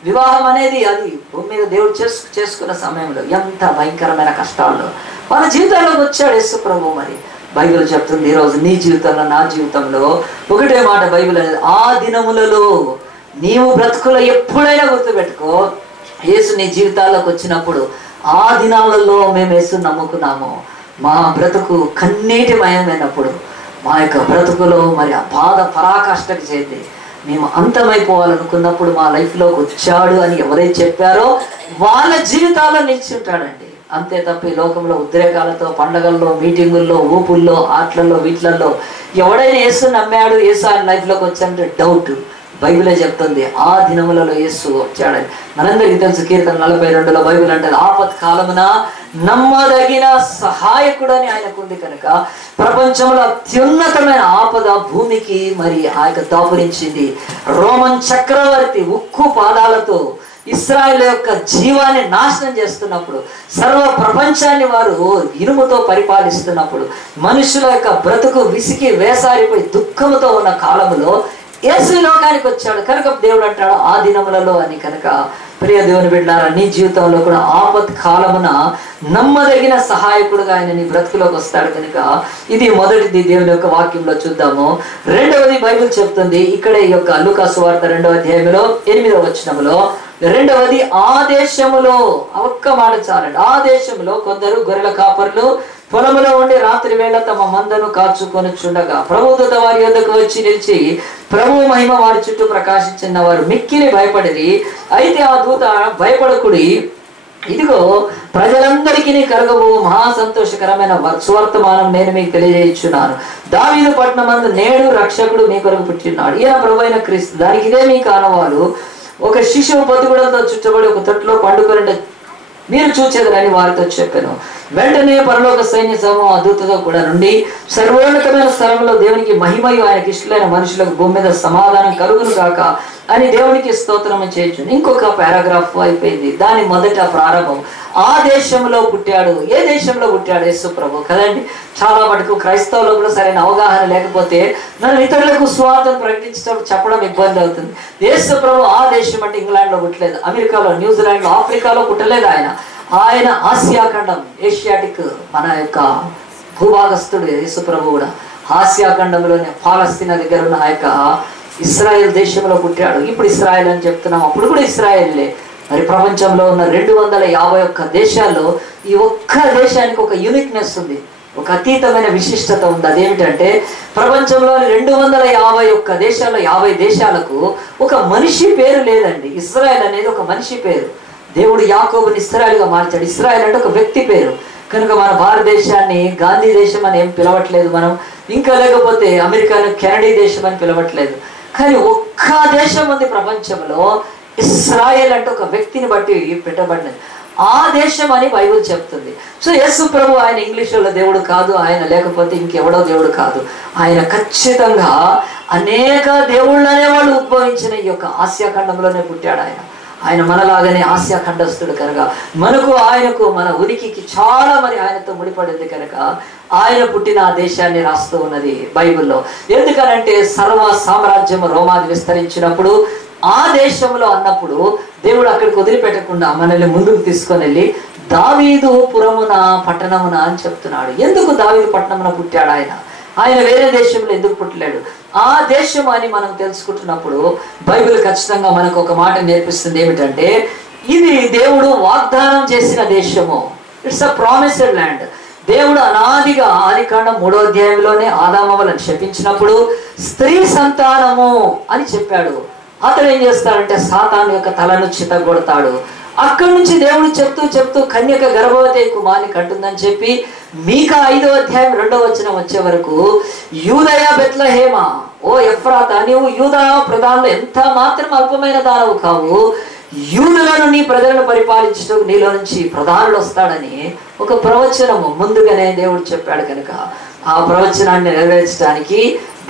వివాహం అనేది అది భూమి మీద దేవుడు చేసుకున్న సమయంలో ఎంత భయంకరమైన కష్టాల్లో వాళ్ళ జీవితాల్లోకి వచ్చాడు యేసు ప్రభు. మరి బైబిల్ చెప్తుంది ఈరోజు నీ జీవితంలో, నా జీవితంలో ఒకటే మాట బైబిల్ అనేది, ఆ దినములలో నీవు బ్రతుకులో ఎప్పుడైనా గుర్తుపెట్టుకో, యేసు నీ జీవితాల్లోకి వచ్చినప్పుడు ఆ దినాలలో మేము యేసు నమ్ముకున్నాము, మా బ్రతుకు కన్నీటిమయమైనప్పుడు, మా యొక్క బ్రతుకులో మరి ఆ బాధ పరాకాష్ఠకు చేతి మేము అంతమైపోవాలనుకున్నప్పుడు మా లైఫ్లోకి వచ్చాడు అని ఎవరైతే చెప్పారో వాళ్ళ జీవితాల్లో నిలిచి ఉంటాడండి. అంతే తప్ప ఈ లోకంలో ఉద్రేకాలతో, పండగల్లో, మీటింగుల్లో, ఊపుల్లో, ఆటలలో, వీటిలలో ఎవడైనా యేసు నమ్మాడు, యేసు ఆయన లైఫ్లోకి వచ్చాడంటే డౌట్. బైబిలే చెప్తుంది ఆ దినములలో యేసు వచ్చాడని. మనందరికీ తెలుసు, కీర్తన 42లో బైబిల్ అంటే ఆపత్కాలమున నమ్మదగిన సహాయకుడని ఆయనకు ఉంది కనుక ప్రపంచంలో అత్యున్నతమైన ఆపద భూమికి మరి ఆ యొక్క దాపురించింది. రోమన్ చక్రవర్తి ఉక్కు పాదాలతో ఇశ్రాయేలు యొక్క జీవాన్ని నాశనం చేస్తున్నప్పుడు, సర్వ ప్రపంచాన్ని వారు ఇనుముతో పరిపాలిస్తున్నప్పుడు, మనుషుల యొక్క బ్రతుకు విసికి వేసారిపోయి దుఃఖముతో ఉన్న కాలములో యేసు లోకానికి వచ్చాడు కనుక దేవుడు అంటాడు ఆ దినములలో అని. కనుక ప్రియ దేవుని బిడ్డలారా, నీ జీవితంలో కూడా ఆపత్ కాలమున నమ్మదగిన సహాయకుడుగా ఆయన నీ బ్రతుకులోకి వస్తాడు కనుక ఇది మొదటిది దేవుని యొక్క వాక్యంలో చూద్దాము. రెండవది బైబిల్ చెప్తుంది ఇక్కడే ఈ యొక్క లూకా సువార్త 2వ అధ్యాయంలో 8వ వచనములో, రెండవది ఆ దేశములో, ఒక్క మాట చాలండి, ఆ దేశంలో కొందరు గొర్రెల కాపర్లు పొలములో ఉండి రాత్రి వేళ తమ మందను కాచుకొని చుండగా ప్రభుదూత వారి యొద్దకు వచ్చి నిలిచి ప్రభు మహిమ వారి చుట్టూ ప్రకాశించిన వారు మిక్కిలి భయపడిరి. అయితే ఆ దూత, భయపడకుడి, ఇదిగో ప్రజలందరికీ కలగబో మహా సంతోషకరమైన సువర్తమానం నేను మీకు తెలియజేయుచున్నాను. దావీదు పట్టణమందు నేడు రక్షకుడు మీ కొరకు పుట్టినాడు, ఈయన ప్రభువైన క్రీస్తు. దానికి ఇదే మీ కానవాలు, ఒక శిశువు పొద్దుగుడంతో చుట్టబడి ఒక తొట్టులో పండుకొని మీరు చూచేదని వారితో చెప్పాను. వెంటనే పరలోక సైన్య సమూహం ఆ దూతతో కూడా నుండి సర్వోన్నతమైన స్థలంలో దేవునికి మహిమయు ఆయనకి ఇష్టలైన మనుషులకు భూమి మీద సమాధానం కలుగును కాక అని దేవునికి స్తోత్రం చేయొచ్చు. ఇంకొక పారాగ్రాఫ్ అయిపోయింది. దాని మొదట ప్రారంభం ఆ దేశంలో పుట్టాడు. ఏ దేశంలో పుట్టాడు? యేసు ప్రభు కదండి. చాలా మటుకు క్రైస్తవులు కూడా సరైన అవగాహన లేకపోతే మనం ఇతరులకు స్వార్థం ప్రకటించడం చెప్పడం ఇబ్బంది అవుతుంది. యేసు ప్రభు ఆ దేశం అంటే ఇంగ్లాండ్లో పుట్టలేదు, అమెరికాలో, న్యూజిలాండ్లో, ఆఫ్రికాలో పుట్టలేదు. ఆయన ఆసియా ఖండం, ఏషియాటిక్ మన యొక్క భూభాగస్థుడు యేసు ప్రభు కూడా ఆసియా ఖండంలోనే పాలస్తీనా దగ్గర ఉన్న ఆ యొక్క ఇస్రాయేల్ దేశంలో పుట్టాడు. ఇప్పుడు ఇస్రాయేల్ అని చెప్తున్నాం, అప్పుడు కూడా ఇస్రాయేలే. మరి ప్రపంచంలో ఉన్న 251 దేశాల్లో ఈ ఒక్క దేశానికి ఒక యూనిక్నెస్ ఉంది, ఒక అతీతమైన విశిష్టత ఉంది. అదేమిటంటే ప్రపంచంలోని 251 దేశాల్లో 50 దేశాలకు ఒక మనిషి పేరు లేదండి. ఇస్రాయేల్ అనేది ఒక మనిషి పేరు. దేవుడు యాకోబుని ఇస్రాయేల్గా మార్చాడు. ఇస్రాయేల్ అంటే ఒక వ్యక్తి పేరు కనుక మన భారతదేశాన్ని గాంధీ దేశం అని ఏం పిలవట్లేదు మనం, ఇంకా లేకపోతే అమెరికాను కెనడీ దేశం అని పిలవట్లేదు. కానీ ఒక్క దేశం ఉంది ప్రపంచంలో, ఇస్రాయేల్ అంటే ఒక వ్యక్తిని బట్టి పెట్టబడినది, ఆ దేశం అని బైబిల్ చెప్తుంది. సో యేసు ప్రభు ఆయన ఇంగ్లీషులో దేవుడు కాదు, ఆయన లేకపోతే ఇంకెవడో దేవుడు కాదు. ఆయన ఖచ్చితంగా అనేక దేవుళ్ళు అనేవాళ్ళు ఉద్భవించిన ఈ యొక్క ఆసియా ఖండంలోనే పుట్టాడు. ఆయన మనలాగానే ఆసియా ఖండస్థుడు కనుక మనకు ఆయనకు మన ఉనికికి చాలా మరి ఆయనతో ముడిపడింది కనుక ఆయన పుట్టిన ఆ దేశాన్ని రాస్తూ ఉన్నది బైబిల్లో. ఎందుకనంటే సర్వ సామ్రాజ్యం రోమాది విస్తరించినప్పుడు ఆ దేశంలో అన్నప్పుడు దేవుడు అక్కడికి వదిలిపెట్టకుండా మనల్ని ముందుకు తీసుకొని వెళ్ళి దావీదు పురమున పట్టణమున అని చెప్తున్నాడు. ఎందుకు దావీదు పట్టణమున పుట్టాడు ఆయన వేరే దేశంలో ఎందుకు పుట్టలేడు? ఆ దేశం అని మనం తెలుసుకుంటున్నప్పుడు బైబిల్ ఖచ్చితంగా మనకు ఒక మాట నేర్పిస్తుంది. ఏమిటంటే ఇది దేవుడు వాగ్దానం చేసిన దేశము. It's a promised land. దేవుడు అనాదిగా ఆదికాండం 3వ అధ్యాయంలోనే ఆదామవలను శపించినప్పుడు స్త్రీ సంతానము అని చెప్పాడు. అతడు ఏం చేస్తాడంటే సాతాను యొక్క తలను చితగొడతాడు. అక్కడి నుంచి దేవుడు చెప్తూ కన్యక గర్భవతి కుమారుని కంటుందని చెప్పి మీకా 5వ అధ్యాయం 2వ వచనం వచ్చే వరకు యూదయ బెత్లెహేమ, ఓ ఎఫ్రాతా, నీవు యూదా ప్రధానులు ఎంత మాత్రం అల్పమైన దానవు కావు, యూదులను నీ ప్రజలను పరిపాలించడం నీలో నుంచి ప్రధానుడు వస్తాడని ఒక ప్రవచనము ముందుగానే దేవుడు చెప్పాడు. కనుక ఆ ప్రవచనాన్ని నెరవేర్చడానికి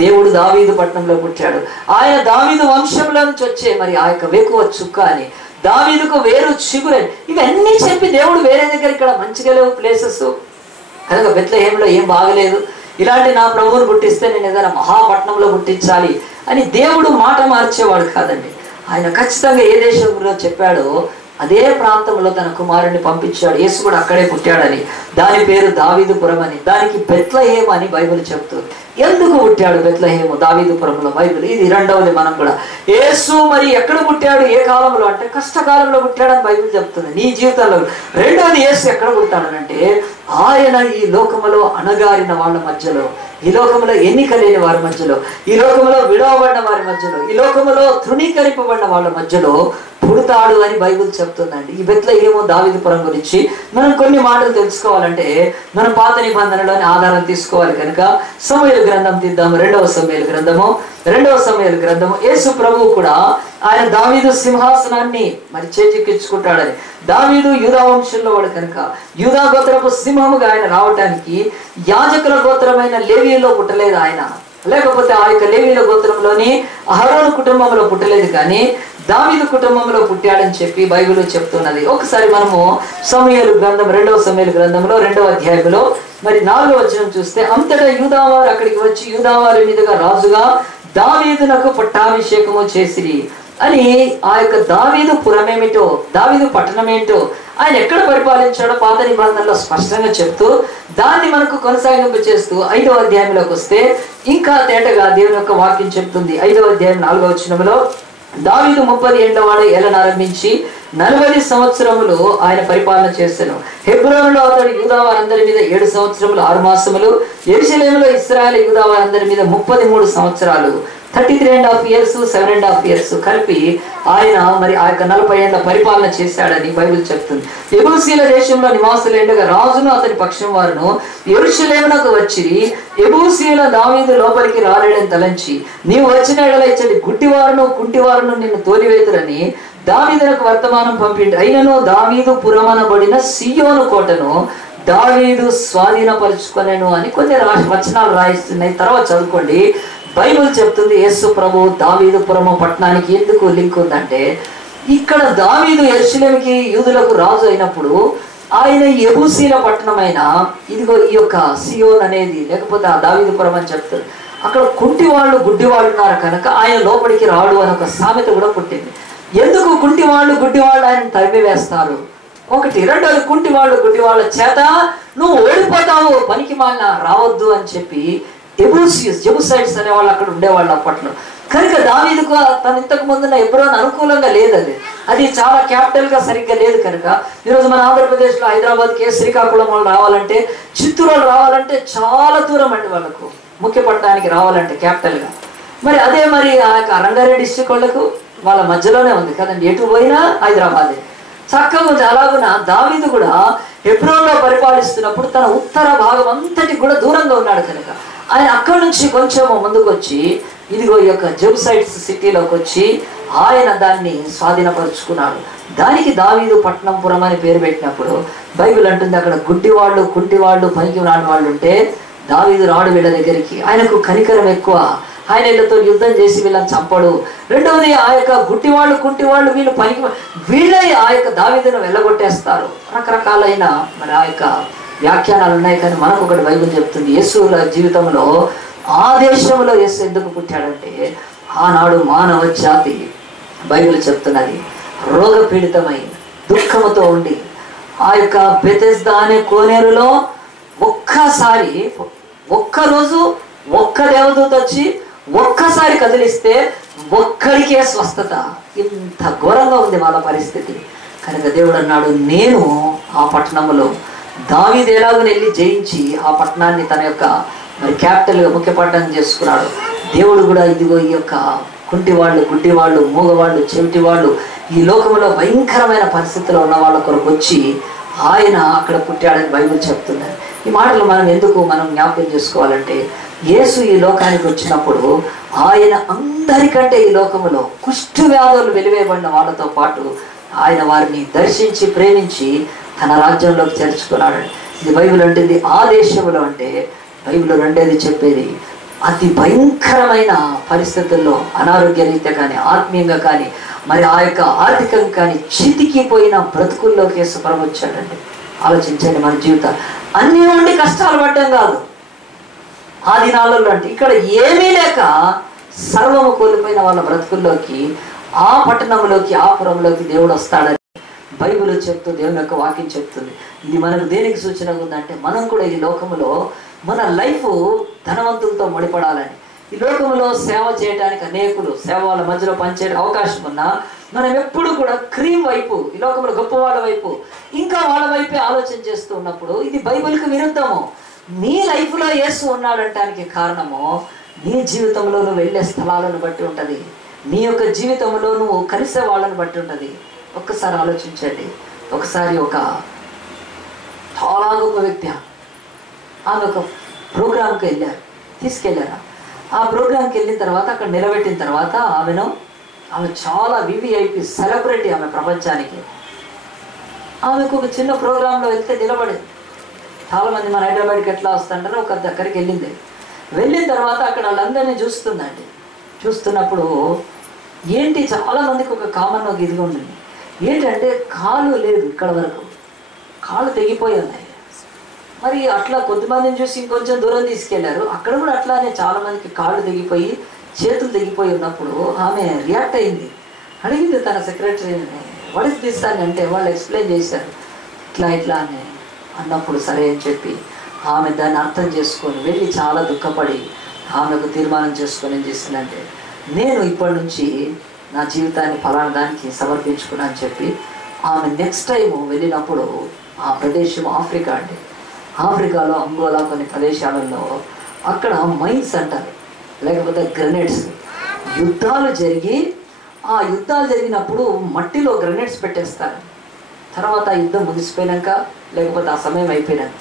దేవుడు దావీదు పట్టణంలో పుట్టాడు. ఆయన దావీదు వంశంలో నుంచి వచ్చే మరి ఆ యొక్క వేకువ చుక్క అని, దావీదుకు వేరు చిగురని, ఇవన్నీ చెప్పి దేవుడు వేరే దగ్గర ఇక్కడ మంచిగా లేవు ప్లేసెస్ కనుక బెత్లెహేంలో ఏం బాగలేదు, ఇలాంటి నా ప్రభువును పుట్టిస్తే నేను ఏదైనా మహాపట్నంలో పుట్టించాలి అని దేవుడు మాట మార్చేవాడు కాదండి. ఆయన ఖచ్చితంగా ఏ దేశంలో చెప్పాడో అదే ప్రాంతంలో తన కుమారుడిని పంపించాడు. యేసు కూడా అక్కడే పుట్టాడని, దాని పేరు దావీదుపురం అని, దానికి బెత్లెహేము అని బైబిల్ చెప్తుంది. ఎందుకు పుట్టాడు బెత్లెహేము దావీదుపురంలో? బైబిల్ ఇది రెండవది. మనం కూడా యేసు మరి ఎక్కడ పుట్టాడు, ఏ కాలంలో అంటే కష్టకాలంలో పుట్టాడని బైబిల్ చెప్తుంది నీ జీవితంలో. రెండవది, యేసు ఎక్కడ పుట్టాడనంటే ఆయన ఈ లోకములో అణగారిన వాళ్ళ మధ్యలో, ఈ లోకంలో ఎన్నిక లేని వారి మధ్యలో, ఈ లోకంలో విడవబడిన వారి మధ్యలో, ఈ లోకంలో తృణీకరింపబడిన వాళ్ళ మధ్యలో పుడతాడు అని బైబిల్ చెప్తుందండి. ఈ బెత్లెహేము దావీదుపురం గురించి మనం కొన్ని మాటలు తెలుసుకోవాలంటే మనం పాత నిబంధనలోని ఆధారం తీసుకోవాలి. కనుక సమూయేలు గ్రంథం తీద్దాము. 2వ సమూయేలు గ్రంథము. యేసు ప్రభువు కూడా ఆయన దావీదు సింహాసనాన్ని మరి చేజిక్కించుకుంటాడని, దావీదు యూదా వంశంలో వాడు కనుక యూదా గోత్రపు సింహముగా ఆయన రావటానికి యాజకుల గోత్రమైన లేవీలో పుట్టలేదు ఆయన, లేకపోతే ఆ యొక్క లేవీల గోత్రంలోని అహరోను కుటుంబంలో పుట్టలేదు, కానీ దావీదు కుటుంబంలో పుట్టాడని చెప్పి బైబిల్ చెప్తున్నది. ఒకసారి మనము సమూయేలు గ్రంథం 2వ సమూయేలు గ్రంథంలో 2వ అధ్యాయంలో మరి 4వ వచనం చూస్తే, అంతటా యూదావారు అక్కడికి వచ్చి యూదావారి మీదుగా రాజుగా దావీదునకు పట్టాభిషేకము చేసిరి అని ఆ యొక్క దావీదు పురమేమిటో, దావీదు పట్టణం ఏంటో, ఆయన ఎక్కడ పరిపాలించాడో పాత నిబంధనలో స్పష్టంగా చెప్తూ దాన్ని మనకు కొనసాగింపు చేస్తూ 5వ అధ్యాయంలోకి వస్తే ఇంకా తేటగా దేవుని యొక్క వాక్యం చెప్తుంది. 5వ అధ్యాయం 4వ వచనంలో, దావీదు 30 ఏళ్ల వాడు ఏలనారంభించి 40 సంవత్సరములు ఆయన పరిపాలన చేశాను. హెబ్రోనులో అతడు యూదా వారందరి మీద 7 సంవత్సరములు 6 మాసములు, యెరూషలేములో ఇశ్రాయేలు యూదా వారందరి మీద 33 సంవత్సరాలు, 33.5 years 7.5 years కలిపి ఆయన మరి ఆ యొక్క 40 ఏళ్ల పరిపాలన చేశాడని బైబిల్ చెప్తుంది. యెబూసీల దేశంలో నివాసులైండగా రాజును అతని పక్షం వారును యెరూషలేమునకు వచ్చిరి. యెబూసీల దావీదు లోపలికి రాలేడని తలంచి, నీవు వచ్చిన ఎడల ఇచ్చటి గుడ్డివారును కుంటివారును నిన్ను తోలివేతురని దావీదునకు వర్తమానం పంపిండు. అయినను దావీదు పురమనబడిన సియోను కోటను దావీదు స్వాధీనపరుచుకొనెను అని కొన్ని వచనాలు రాయిస్తున్నాయి. తర్వాత చదువుకోండి. బైబిల్ చెప్తుంది యేసు ప్రభు దావీదుపురము పట్టణానికి ఎందుకు లింక్ ఉందంటే, ఇక్కడ దావీదు యెరూషలేముకి యూదులకు రాజు అయినప్పుడు ఆయన యెబూసీల పట్టణమైన ఇదిగో ఈ యొక్క సియోన్ అనేది, లేకపోతే ఆ దావీదుపురం అని చెప్తారు, అక్కడ కుంటివాళ్ళు గుడ్డివాళ్ళు ఉన్నారు కనుక ఆయన లోపలికి రాడు అని ఒక సామెత కూడా పుట్టింది. ఎందుకు కుంటివాళ్ళు గుడ్డివాళ్ళు ఆయన తరిమి వేస్తారు? ఒకటి. రెండోది, కుంటివాళ్ళు గుడ్డివాళ్ళ చేత నువ్వు ఓడిపోతావు, పనికి మాలిన రావద్దు అని చెప్పి జెబూసైట్స్ అనేవాళ్ళు అక్కడ ఉండేవాళ్ళు అప్పట్లో. కనుక దావీదుకు తను ఇంతకు ముందున్న హెబ్రోన్ అనుకూలంగా లేదు, అది చాలా క్యాపిటల్ గా సరిగ్గా లేదు. కనుక ఈరోజు మన ఆంధ్రప్రదేశ్లో హైదరాబాద్కి శ్రీకాకుళం వాళ్ళు రావాలంటే, చిత్తూరు వాళ్ళు రావాలంటే చాలా దూరం అండి వాళ్ళకు, ముఖ్య పట్టణానికి రావాలంటే క్యాపిటల్ గా. మరి అదే మరి ఆ యొక్క రంగారెడ్డి డిస్ట్రిక్ట్ వాళ్ళకు వాళ్ళ మధ్యలోనే ఉంది కదండి, ఎటు పోయినా హైదరాబాదే చక్కగా ఉంది. అలాగున దావీదు కూడా హెబ్రోన్లో పరిపాలిస్తున్నప్పుడు తన ఉత్తర భాగం అంతటి కూడా దూరంగా ఉన్నాడు కనుక ఆయన అక్కడి నుంచి కొంచెం ముందుకు వచ్చి ఇదిగో ఈ యొక్క జెబూసైట్స్ సిటీలోకి వచ్చి ఆయన దాన్ని స్వాధీనపరుచుకున్నాడు. దానికి దావీదు పట్టణంపురం అని పేరు పెట్టినప్పుడు బైబిల్ అంటుంది అక్కడ గుడ్డివాళ్ళు కుంటివాళ్ళు పనికి రాని వాళ్ళు ఉంటే దావీదు రాడు వీళ్ళ దగ్గరికి. ఆయనకు కనికరం ఎక్కువ, ఆయన వీళ్ళతో యుద్ధం చేసి వీళ్ళని చంపడు. రెండవది, ఆ యొక్క గుడ్డివాళ్ళు కుంటివాళ్ళు వీళ్ళు పనికి వీళ్ళే ఆ యొక్క దావీదును వెళ్ళగొట్టేస్తారు. రకరకాలైన మరి ఆ యొక్క వ్యాఖ్యానాలు ఉన్నాయి. కానీ మనకు ఒకటి బైబిల్ చెప్తుంది, యేసు జీవితంలో ఆ దేశంలో యేసు ఎందుకు పుట్టాడంటే, ఆనాడు మానవ జాతి బైబిల్ చెప్తున్నది రోగపీడితమై దుఃఖముతో ఉండి ఆ యొక్క బెతెస్దా అనే కోనేరులో ఒక్కరోజు ఒక్క దేవదూత వచ్చి ఒక్కసారి కదిలిస్తే ఒక్కడికే స్వస్థత. ఇంత ఘోరంగా ఉంది వాళ్ళ పరిస్థితి. కనుక దేవుడు అన్నాడు, నేను ఆ పట్టణంలో దావీదు ఎలాగో వెళ్ళి జయించి ఆ పట్టణాన్ని తన యొక్క మరి క్యాపిటల్గా ముఖ్య పట్టణం చేసుకున్నాడు. దేవుడు కూడా ఇదిగో ఈ యొక్క కుంటివాళ్ళు, గుడ్డివాళ్ళు, మూగవాళ్ళు, చెవిటివాళ్ళు, ఈ లోకంలో భయంకరమైన పరిస్థితుల్లో ఉన్న వాళ్ళ కొరకు వచ్చి ఆయన అక్కడ పుట్టాడని బైబిల్ చెప్తున్నారు. ఈ మాటలు మనం జ్ఞాపకం చేసుకోవాలంటే, యేసు ఈ లోకానికి వచ్చినప్పుడు ఆయన అందరికంటే ఈ లోకములో కుష్ఠ వ్యాధులు వెలివేయబడిన వాళ్ళతో పాటు ఆయన వారిని దర్శించి ప్రేమించి తన రాజ్యంలోకి చేర్చుకున్నాడు. ఇది బైబిల్ అంటేది ఆ దేశంలో, అంటే బైబిల్ రెండేది చెప్పేది అతి భయంకరమైన పరిస్థితుల్లో అనారోగ్య రీత్యా కానీ, ఆత్మీయంగా కానీ, మరి ఆ యొక్క ఆర్థికంగా కానీ చితికిపోయిన బ్రతుకుల్లోకి యేసు ప్రభు వచ్చాడండి. ఆలోచించండి, మన జీవితాలు అన్నీ ఉండి కష్టాలు పడ్డం కాదు. ఆ దినాలలో అంటే ఇక్కడ ఏమీ లేక సర్వము కోల్పోయిన వాళ్ళ బ్రతుకుల్లోకి, ఆ పట్టణంలోకి, ఆ పురంలోకి దేవుడు వస్తాడని బైబిల్ చెప్తూ, దేవుని యొక్క వాక్యం చెప్తుంది. ఇది మనకు దేనికి సూచన ఉందంటే, మనం కూడా ఈ లోకములో మన లైఫ్ ధనవంతులతో ముడిపడాలని, ఈ లోకంలో సేవ చేయడానికి అనేకులు సేవ వాళ్ళ మధ్యలో పనిచేయే అవకాశం ఉన్నా మనం ఎప్పుడు కూడా క్రీమ్ వైపు, ఈ లోకంలో గొప్ప వాళ్ళ వైపు, ఇంకా వాళ్ళ వైపే ఆలోచన చేస్తూ ఉన్నప్పుడు ఇది బైబిల్కి విరుద్ధము. నీ లైఫ్లో యేసు ఉన్నాడంటానికి కారణము నీ జీవితంలో నువ్వు వెళ్ళే స్థలాలను బట్టి ఉంటుంది, నీ యొక్క జీవితంలో నువ్వు కలిసే వాళ్ళని బట్టి ఉంటుంది. ఒక్కసారి ఆలోచించండి. ఒకసారి ఒక చాలా గొప్ప వ్యక్తి, ఆమె ఒక ప్రోగ్రాంకి తీసుకెళ్ళారు. ఆ ప్రోగ్రాంకి వెళ్ళిన తర్వాత అక్కడ నిలబెట్టిన తర్వాత ఆమె చాలా వివిఐపి సెలబ్రిటీ, ఆమె ప్రపంచానికి. ఆమెకు ఒక చిన్న ప్రోగ్రాంలో వెళ్తే నిలబడింది. చాలామంది మన హైదరాబాద్కి ఎట్లా వస్తుంటారో ఒక దగ్గరికి వెళ్ళిన తర్వాత అక్కడ వాళ్ళందరినీ చూస్తుందండి. చూస్తున్నప్పుడు ఏంటి, చాలామందికి ఒక కామన్ ఒక ఇదిగా ఉంటుంది. ఏంటంటే కాలు లేదు, ఇక్కడ వరకు కాళ్ళు తెగిపోయి ఉన్నాయి. మరి అట్లా కొద్దిమందిని చూసి ఇంకొంచెం దూరం తీసుకెళ్లారు. అక్కడ కూడా అట్లానే చాలామందికి కాళ్ళు తెగిపోయి, చేతులు తెగిపోయి ఉన్నప్పుడు ఆమె రియాక్ట్ అయింది. అడిగింది తన సెక్రటరీని, వాట్ ఇస్ దిస్ అని. అంటే వాళ్ళు ఎక్స్ప్లెయిన్ చేశారు, ఇట్లా అని అన్నప్పుడు సరే అని చెప్పి ఆమె దాన్ని అర్థం చేసుకొని వెళ్ళి చాలా దుఃఖపడి ఆమెకు తీర్మానం చేసుకొని ఏం చేసిందంటే, నేను ఇప్పటి నుంచి నా జీవితాన్ని ఫలానా దానికి సమర్పించుకున్నా అని చెప్పి ఆమె నెక్స్ట్ టైం వెళ్ళినప్పుడు, ఆ ప్రదేశం ఆఫ్రికా అండి, ఆఫ్రికాలో అంగోలా కొన్ని ప్రదేశాలలో అక్కడ మైన్స్ అంటారు, లేకపోతే గ్రెనేడ్స్ యుద్ధాలు జరిగినప్పుడు మట్టిలో గ్రెనేడ్స్ పెట్టేస్తారు. తర్వాత ఆ యుద్ధం ముగిసిపోయాక, లేకపోతే ఆ సమయం అయిపోయినాక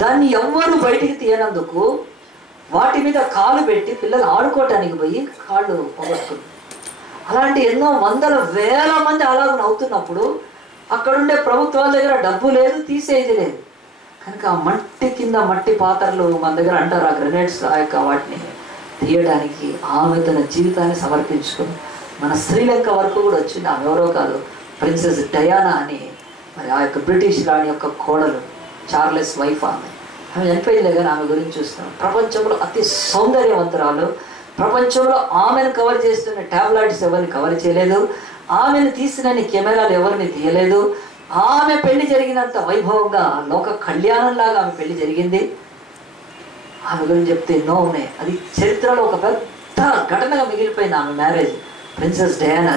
దాన్ని ఎవ్వరు బయటికి తీయనందుకు వాటి మీద కాలు పెట్టి పిల్లలు ఆడుకోవటానికి పోయి కాళ్ళు పోగొట్టుకుంటారు. అలాంటి ఎన్నో వందల వేల మంది అలాగ నవ్వుతున్నప్పుడు అక్కడుండే ప్రభుత్వాల దగ్గర డబ్బు లేదు, తీసేది లేదు. కనుక ఆ మట్టి కింద మట్టి పాత్రలు మన దగ్గర అంటారు, ఆ గ్రెనేడ్స్ ఆ యొక్క వాటిని తీయడానికి ఆమె తన జీవితాన్ని సమర్పించుకుంది. మన శ్రీలంక వరకు కూడా వచ్చింది. ఆమె ఎవరో కాదు, ప్రిన్సెస్ డయానా అని, మరి ఆ యొక్క బ్రిటిష్ రాణి యొక్క కోడలు, చార్లెస్ వైఫ్. ఆమె చనిపోయింది కానీ ఆమె గురించి చూస్తున్నాం. ప్రపంచంలో అతి సౌందర్యవంతురాలు. ప్రపంచంలో ఆమెను కవర్ చేస్తున్న టాబ్లెట్స్ ఎవరిని కవర్ చేయలేదు, ఆమెను తీసిన కెమెరాలు ఎవరిని తీయలేదు. ఆమె పెళ్లి జరిగినంత వైభవంగా లోక కళ్యాణంలాగా ఆమె పెళ్లి జరిగింది. ఆమె గురించి చెప్తే ఎన్నో ఉన్నాయి. అది చరిత్రలో ఒక పెద్ద ఘటనగా మిగిలిపోయింది ఆమె మ్యారేజ్. ప్రిన్సెస్ డయానా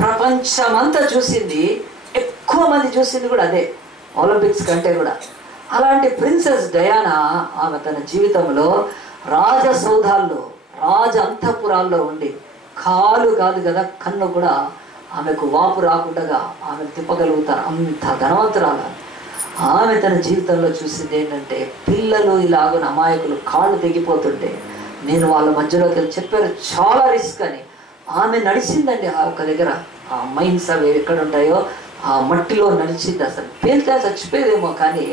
ప్రపంచమంతా చూసింది, ఎక్కువ మంది చూసింది కూడా అదే, ఒలింపిక్స్ కంటే కూడా. అలాంటి ప్రిన్సెస్ డయానా ఆమె తన జీవితంలో రాజసౌధాల్లో, రాజ అంతఃపురాల్లో ఉండి కాలు కాదు కదా, కన్ను కూడా ఆమెకు వాపు రాకుండా ఆమె తిప్పగలుగుతారు, అంత ధనవంతురాలు. ఆమె తన జీవితంలో చూసింది ఏంటంటే, పిల్లలు ఇలాగున అమాయకులు కాళ్ళు తెగిపోతుంటే నేను వాళ్ళ మధ్యలోకి వెళ్ళి చెప్పారు, చాలా రిస్క్ అని. ఆమె నడిచిందండి ఆ ఒక దగ్గర, ఆ మైన్స్ అవి ఎక్కడ ఉంటాయో ఆ మట్టిలో నడిచింది. అసలు పేలితే చచ్చిపోయేదేమో, కానీ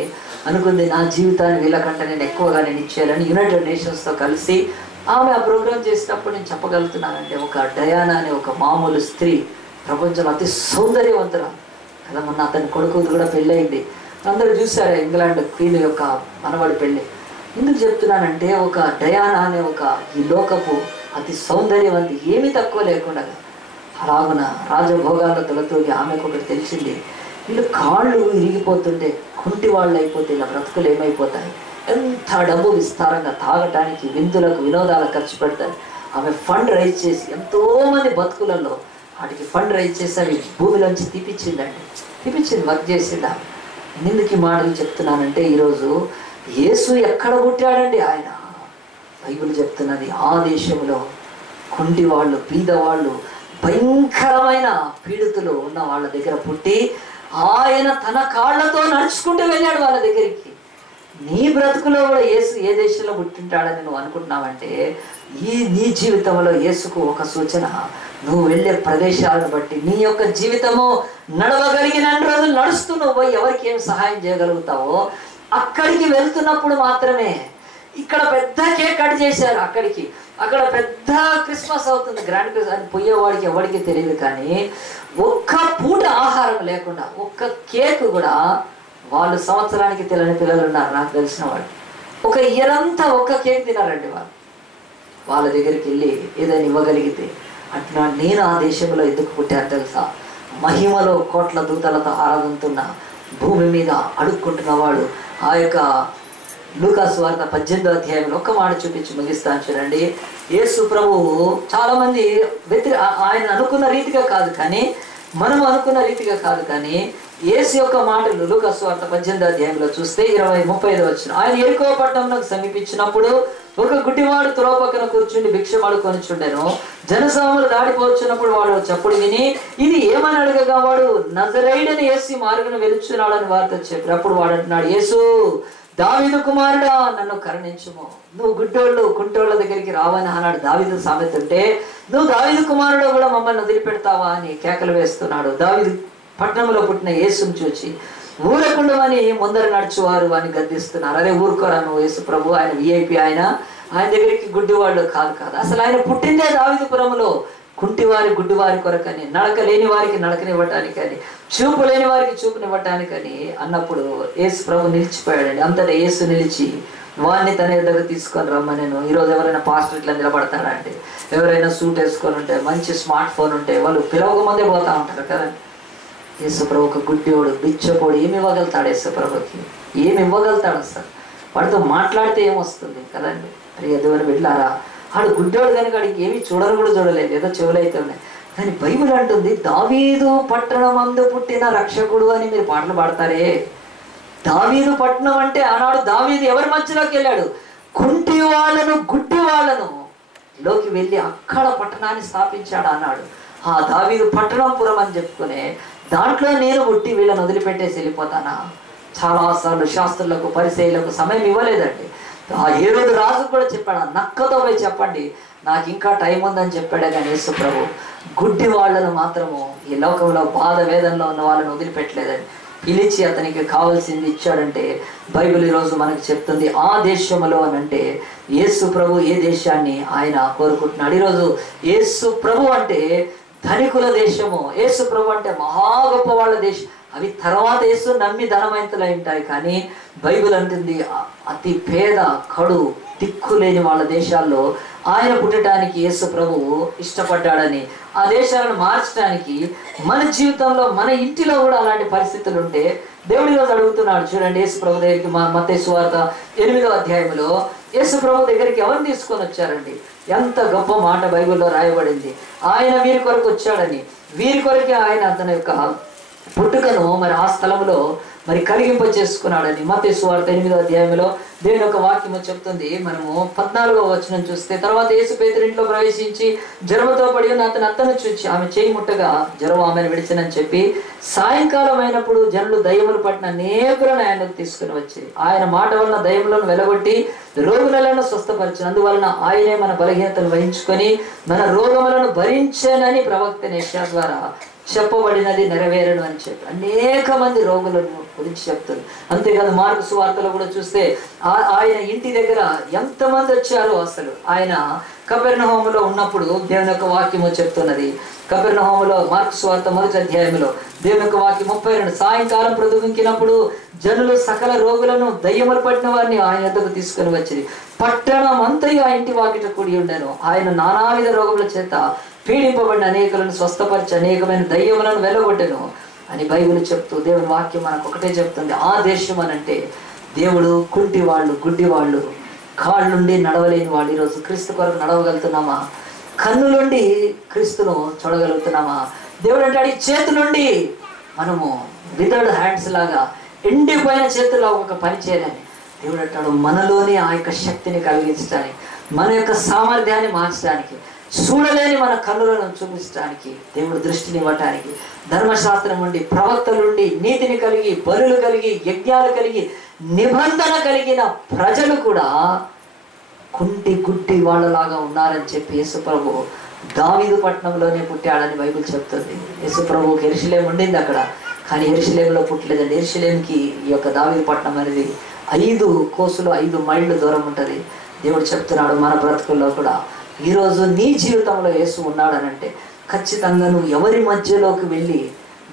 అనుకుంది నా జీవితాన్ని వీళ్ళకంటే నేను ఎక్కువగా నేను ఇచ్చేయాలని. యునైటెడ్ నేషన్స్తో కలిసి ఆమె ఆ ప్రోగ్రామ్ చేసినప్పుడు నేను చెప్పగలుగుతున్నానంటే, ఒక డయానా అనే ఒక మామూలు స్త్రీ ప్రపంచంలో అతి సౌందర్యవంతురాలు కదా. మొన్న అతని కొడుకు కూడా పెళ్ళయింది, అందరూ చూశారు, ఇంగ్లాండ్ క్వీన్ యొక్క మనవాడి పెళ్ళి. ఎందుకు చెప్తున్నానంటే, ఒక డయానా అనే ఒక ఈ లోకపు అతి సౌందర్యవంతి, ఏమీ తక్కువ లేకుండా అలాగున రాజభోగాల్లో తొలతూగి ఆమెకు ఒకటి తెలిసింది, వీళ్ళు కాళ్ళు ఇరిగిపోతుంటే కుంటి వాళ్ళు అయిపోతే ఇలా బ్రతుకులు ఏమైపోతాయి, ఎంత డబ్బు విస్తారంగా తాగటానికి, విందులకు, వినోదాలకు ఖర్చు పెడతారు. ఆమె ఫండ్ రైజ్ చేసి ఎంతోమంది బతుకులలో వాటికి ఫండ్ రైజ్ చేసి అవి భూమిలోంచి తీపిచ్చింది, వర్క్ చేసింది. ఎందుకు ఈ మాటలు చెప్తున్నానంటే, ఈరోజు యేసు ఎక్కడ పుట్టాడండి? ఆయన బైబిల్ చెప్తున్నది ఆ దేశంలో కుంటి వాళ్ళు, పీదవాళ్ళు, భయంకరమైన పీడితులు ఉన్న వాళ్ళ దగ్గర పుట్టి ఆయన తన కాళ్ళతో నడుచుకుంటూ వెళ్ళాడు వాళ్ళ దగ్గరికి. నీ బ్రతుకులో కూడా యేసు ఏ దేశంలో పుట్టింటాడని నువ్వు అనుకుంటున్నావంటే నీ జీవితంలో యేసుకు ఒక సూచన. నువ్వు వెళ్ళే ప్రదేశాలను బట్టి నీ యొక్క జీవితము నడవగలిగిన రోజులు నడుస్తూ నువ్వు పోయి ఎవరికి ఏం సహాయం చేయగలుగుతావో అక్కడికి వెళ్తున్నప్పుడు మాత్రమే. ఇక్కడ పెద్ద కేక్ కట్ చేశారు, అక్కడ పెద్ద క్రిస్మస్ అవుతుంది, గ్రాండ్ క్రిస్మస్ అని పోయేవాడికి ఎవరికి తెలియదు. కానీ ఒక్క పూట ఆహారం లేకుండా ఒక్క కేక్ కూడా వాళ్ళు సంవత్సరానికి తెలియని పిల్లలు ఉన్నారు నాకు తెలిసిన వాళ్ళు. ఒక ఇయర్ అంతా ఒక్క కేక్ తినారండి వాళ్ళు. వాళ్ళ దగ్గరికి వెళ్ళి ఏదైనా ఇవ్వగలిగితే అట్లా నేను ఆ దేశంలో ఎందుకు పుట్టాను తెలుసా? మహిమలో కోట్ల దూతలతో ఆరాధిస్తున్న భూమి మీద అడుక్కుంటున్న వాడు. ఆ యొక్క లూకాసు వార్త 18వ అధ్యాయంలో ఒక్క మాట చూపించి ముగిస్తాను చూడండి. యేసు ప్రభువు చాలా మంది ఆయన అనుకున్న రీతిగా కాదు, కానీ మనం అనుకున్న రీతిగా కాదు, కానీ యేసు యొక్క మాటలు లూకాసు వార్త 18వ అధ్యాయంలో చూస్తే 20-35 వచ్చిన. ఆయన యెరికో పట్టణంలో సమీపించినప్పుడు ఒక గుడ్డివాడు త్రోవ పక్కన కూర్చుండి భిక్షమాడు కొనుచుండెను. జనసమూహములు దాడిపోవచ్చున్నప్పుడు వాడు చప్పుడు విని ఇది ఏమని అడగగా వాడు నజరేయుడైన యేసు మార్గం వెలుచున్నాడని వారితో చెప్పారు. అప్పుడు వాడు అంటున్నాడు, యేసు దావీదు కుమారుడా నన్ను కరుణించుము, నువ్వు గుడ్డోళ్ళు కుంటోళ్ళ దగ్గరికి రావని అన్నాడు. దావీదు సామెత ఉంటే నువ్వు దావీదు కుమారుడు కూడా మమ్మల్ని వదిలిపెడతావా అని కేకలు వేస్తున్నాడు. దావీదు పట్టణంలో పుట్టిన యేసును చూచి ఊరకుండమని ముందర నడుచువారు అని గద్దిస్తున్నారు. అరే ఊరుకోరా నువ్వు, యేసు ప్రభు ఆయన విఐపి, ఆయన దగ్గరికి గుడ్డివాళ్ళు కాదు. అసలు ఆయన పుట్టిందే దావీదుపురములో కుంటివారి గుడ్డివారి కొరకని, నడక లేని వారికి నడకనివ్వటానికని, చూపు లేని వారికి చూపునివ్వటానికని అన్నప్పుడు యేసు ప్రభు నిలిచిపోయాడండి. అంతటా యేసు నిలిచి వాడిని తన ఎద్దకు తీసుకొని రమ్మనేను. ఈరోజు ఎవరైనా పాస్టర్ ఇట్లా నిలబడతారా అంటే, ఎవరైనా సూట్ వేసుకొని ఉంటే, మంచి స్మార్ట్ ఫోన్ ఉంటే వాళ్ళు పిలవక ముందే పోతా ఉంటారు కదా. యేసు ప్రభు ఒక గుడ్డివాడు, బిచ్చపోడు, ఏమి ఇవ్వగలుగుతాడు? యేసు ప్రభుకి ఏమి ఇవ్వగలుగుతాడు? అసలు వాడితో మాట్లాడితే ఏమొస్తుంది కదండి. ప్రియ దేవుని బిడ్డలారా, ఆడు గుడ్డోడు కనుక ఆడికి ఏమి కూడా చూడలేదు, ఏదో చెవులైతే ఉన్నాయి. కానీ బైబిల్ అంటుంది దావీదు పట్టణమందు పుట్టిన రక్షకుడు అని. మీరు పాటలు పాడతారే, దావీదు పట్టణం అంటే ఆనాడు దావీదు ఎవరి మధ్యలోకి వెళ్ళాడు? కుంటి వాళ్ళను, గుడ్డి వాళ్ళను లోకి వెళ్ళి అక్కడ పట్టణాన్ని స్థాపించాడు అన్నాడు. ఆ దావీదు పట్టణంపురం అని చెప్పుకునే దాంట్లో నేను పుట్టి వీళ్ళని వదిలిపెట్టేసి వెళ్ళిపోతానా? చాలాసార్లు శాస్త్రులకు, పరిసయ్యులకు సమయం ఇవ్వలేదండి. ఆ హేరోదు రాజు కూడా చెప్పాడు, నక్కతో పోయి చెప్పండి నాకు ఇంకా టైం ఉందని చెప్పాడే. కానీ యేసు ప్రభు గుడ్డి వాళ్ళను మాత్రము ఈ లోకంలో బాధ వేదనలో ఉన్న వాళ్ళని వదిలిపెట్టలేదని పిలిచి అతనికి కావాల్సింది ఇచ్చాడంటే బైబిల్ ఈరోజు మనకు చెప్తుంది ఆ దేశంలో అని. అంటే యేసు ప్రభు ఏ దేశాన్ని ఆయన కోరుకుంటున్నాడు? ఈరోజు యేసు ప్రభు అంటే ధనికుల దేశము, యేసు ప్రభు అంటే మహా గొప్ప వాళ్ళ దేశం. అవి తర్వాత యేసు నమ్మి ధనవంతులై ఉంటాయి. కానీ బైబిల్ అంటుంది అతి పేద, కడు, దిక్కు లేని వాళ్ళ దేశాల్లో ఆయన పుట్టడానికి యేసు ప్రభువు ఇష్టపడ్డాడని, ఆ దేశాలను మార్చడానికి మన జీవితంలో, మన ఇంటిలో కూడా అలాంటి పరిస్థితులు ఉంటే దేవుడి రోజు అడుగుతున్నాడు. చూడండి, యేసు ప్రభు దగ్గరికి మత్తయి సువార్త 8వ అధ్యాయంలో యేసు ప్రభు దగ్గరికి ఎవరిని తీసుకొని వచ్చారండి? ఎంత గొప్ప మాట బైబిల్లో రాయబడింది. ఆయన వీరి కొరకు వచ్చాడని, వీరి కొరకే ఆయన తన యొక్క పుట్టుకను మరి ఆ స్థలంలో మరి కలిగింప చేసుకున్నాడని మత్తయి సువార్త 8వ అధ్యాయంలో దేవుని యొక్క వాక్యము చెప్తుంది. మనము 14వ వచనం చూస్తే, తర్వాత యేసు పేతురింట్లో ప్రవేశించి జ్వరముతో పడి ఉన్న అతను చూచి ఆమె చేయి ముట్టగా జ్వరం ఆమెను విడిచినని చెప్పి సాయంకాలం అయినప్పుడు జనులు దయ్యములు పట్టిన అనేకులను ఆయనకు తీసుకుని వచ్చి ఆయన మాట వలన దయ్యములను వెలగొట్టి రోగులను స్వస్థపరిచిన. అందువలన ఆయనే మన బలహీనతను వహించుకొని మన రోగములను భరించానని ప్రవక్త యెషయా ద్వారా చెప్పబడినది నెరవేరను అని చెప్పి అనేక మంది రోగులను గురించి చెప్తుంది. అంతేకాదు మార్కు సువార్తలో కూడా చూస్తే ఆయన ఇంటి దగ్గర ఎంతమంది వచ్చారో, అసలు ఆయన కపెర్నహూములో ఉన్నప్పుడు దేవుని యొక్క వాక్యము చెప్తున్నది. కపెర్నహూములో మార్కు సువార్త 1వ అధ్యాయంలో దేవుని యొక్క వాక్యం 32 సాయంకాలం ప్రొదుగుంకినప్పుడు జనులు సకల రోగులను, దయ్యములు పట్టిన వారిని ఆయన వద్దకు తీసుకుని వచ్చింది. పట్టణం అంతయు ఆ ఇంటి వాకిట కూడి ఉండెను. ఆయన నానావిధ రోగముల చేత పీడింపబడిన అనేకులను స్వస్థపరిచి అనేకమైన దయ్యములను వెలగొట్టెను అని బైబిల్ చెప్తూ దేవుని వాక్యం మనకు ఒకటే చెప్తుంది. ఆ దేశం అనంటే దేవుడు కుంటి వాళ్ళు, గుడ్డి వాళ్ళు, కాళ్ళుండి నడవలేని వాళ్ళు ఈరోజు క్రీస్తు కొరకు నడవగలుగుతున్నామా? కన్నులుండి క్రీస్తును చూడగలుగుతున్నామా? దేవుడు అంటాడు ఈ చేతులుండి మనము విదర్డ్ హ్యాండ్స్ లాగా ఎండిపోయిన చేతుల్లో ఒక పని చేయాలని. దేవుడు అంటాడు మనలోని ఆ యొక్క శక్తిని కలిగించడానికి, మన యొక్క సామర్థ్యాన్ని మార్చడానికి, చూడలేని మన కన్నులను చూపించడానికి, దేవుడు దృష్టిని ఇవ్వటానికి, ధర్మశాస్త్రం ఉండి, ప్రవక్తలుండి, నీతిని కలిగి, బలులు కలిగి, యజ్ఞాలు కలిగి, నిబంధన కలిగిన ప్రజలు కూడా కుంటి గుడ్డి వాళ్ళలాగా ఉన్నారని చెప్పి యేసుప్రభు దావీదు పట్టణంలోనే పుట్టాడని బైబిల్ చెప్తుంది. యేసుప్రభుకి యెరూషలేము ఉండింది అక్కడ, కానీ యెరూషలేములో పుట్టలేదండి. యెరూషలేంకి ఈ యొక్క దావీదు పట్టణం అనేది 5 కోసులు 5 మైళ్ళు దూరం ఉంటుంది. దేవుడు చెప్తున్నాడు మన బ్రతుకుల్లో కూడా ఈరోజు నీ జీవితంలో యేసు ఉన్నాడనంటే ఖచ్చితంగా నువ్వు ఎవరి మధ్యలోకి వెళ్ళి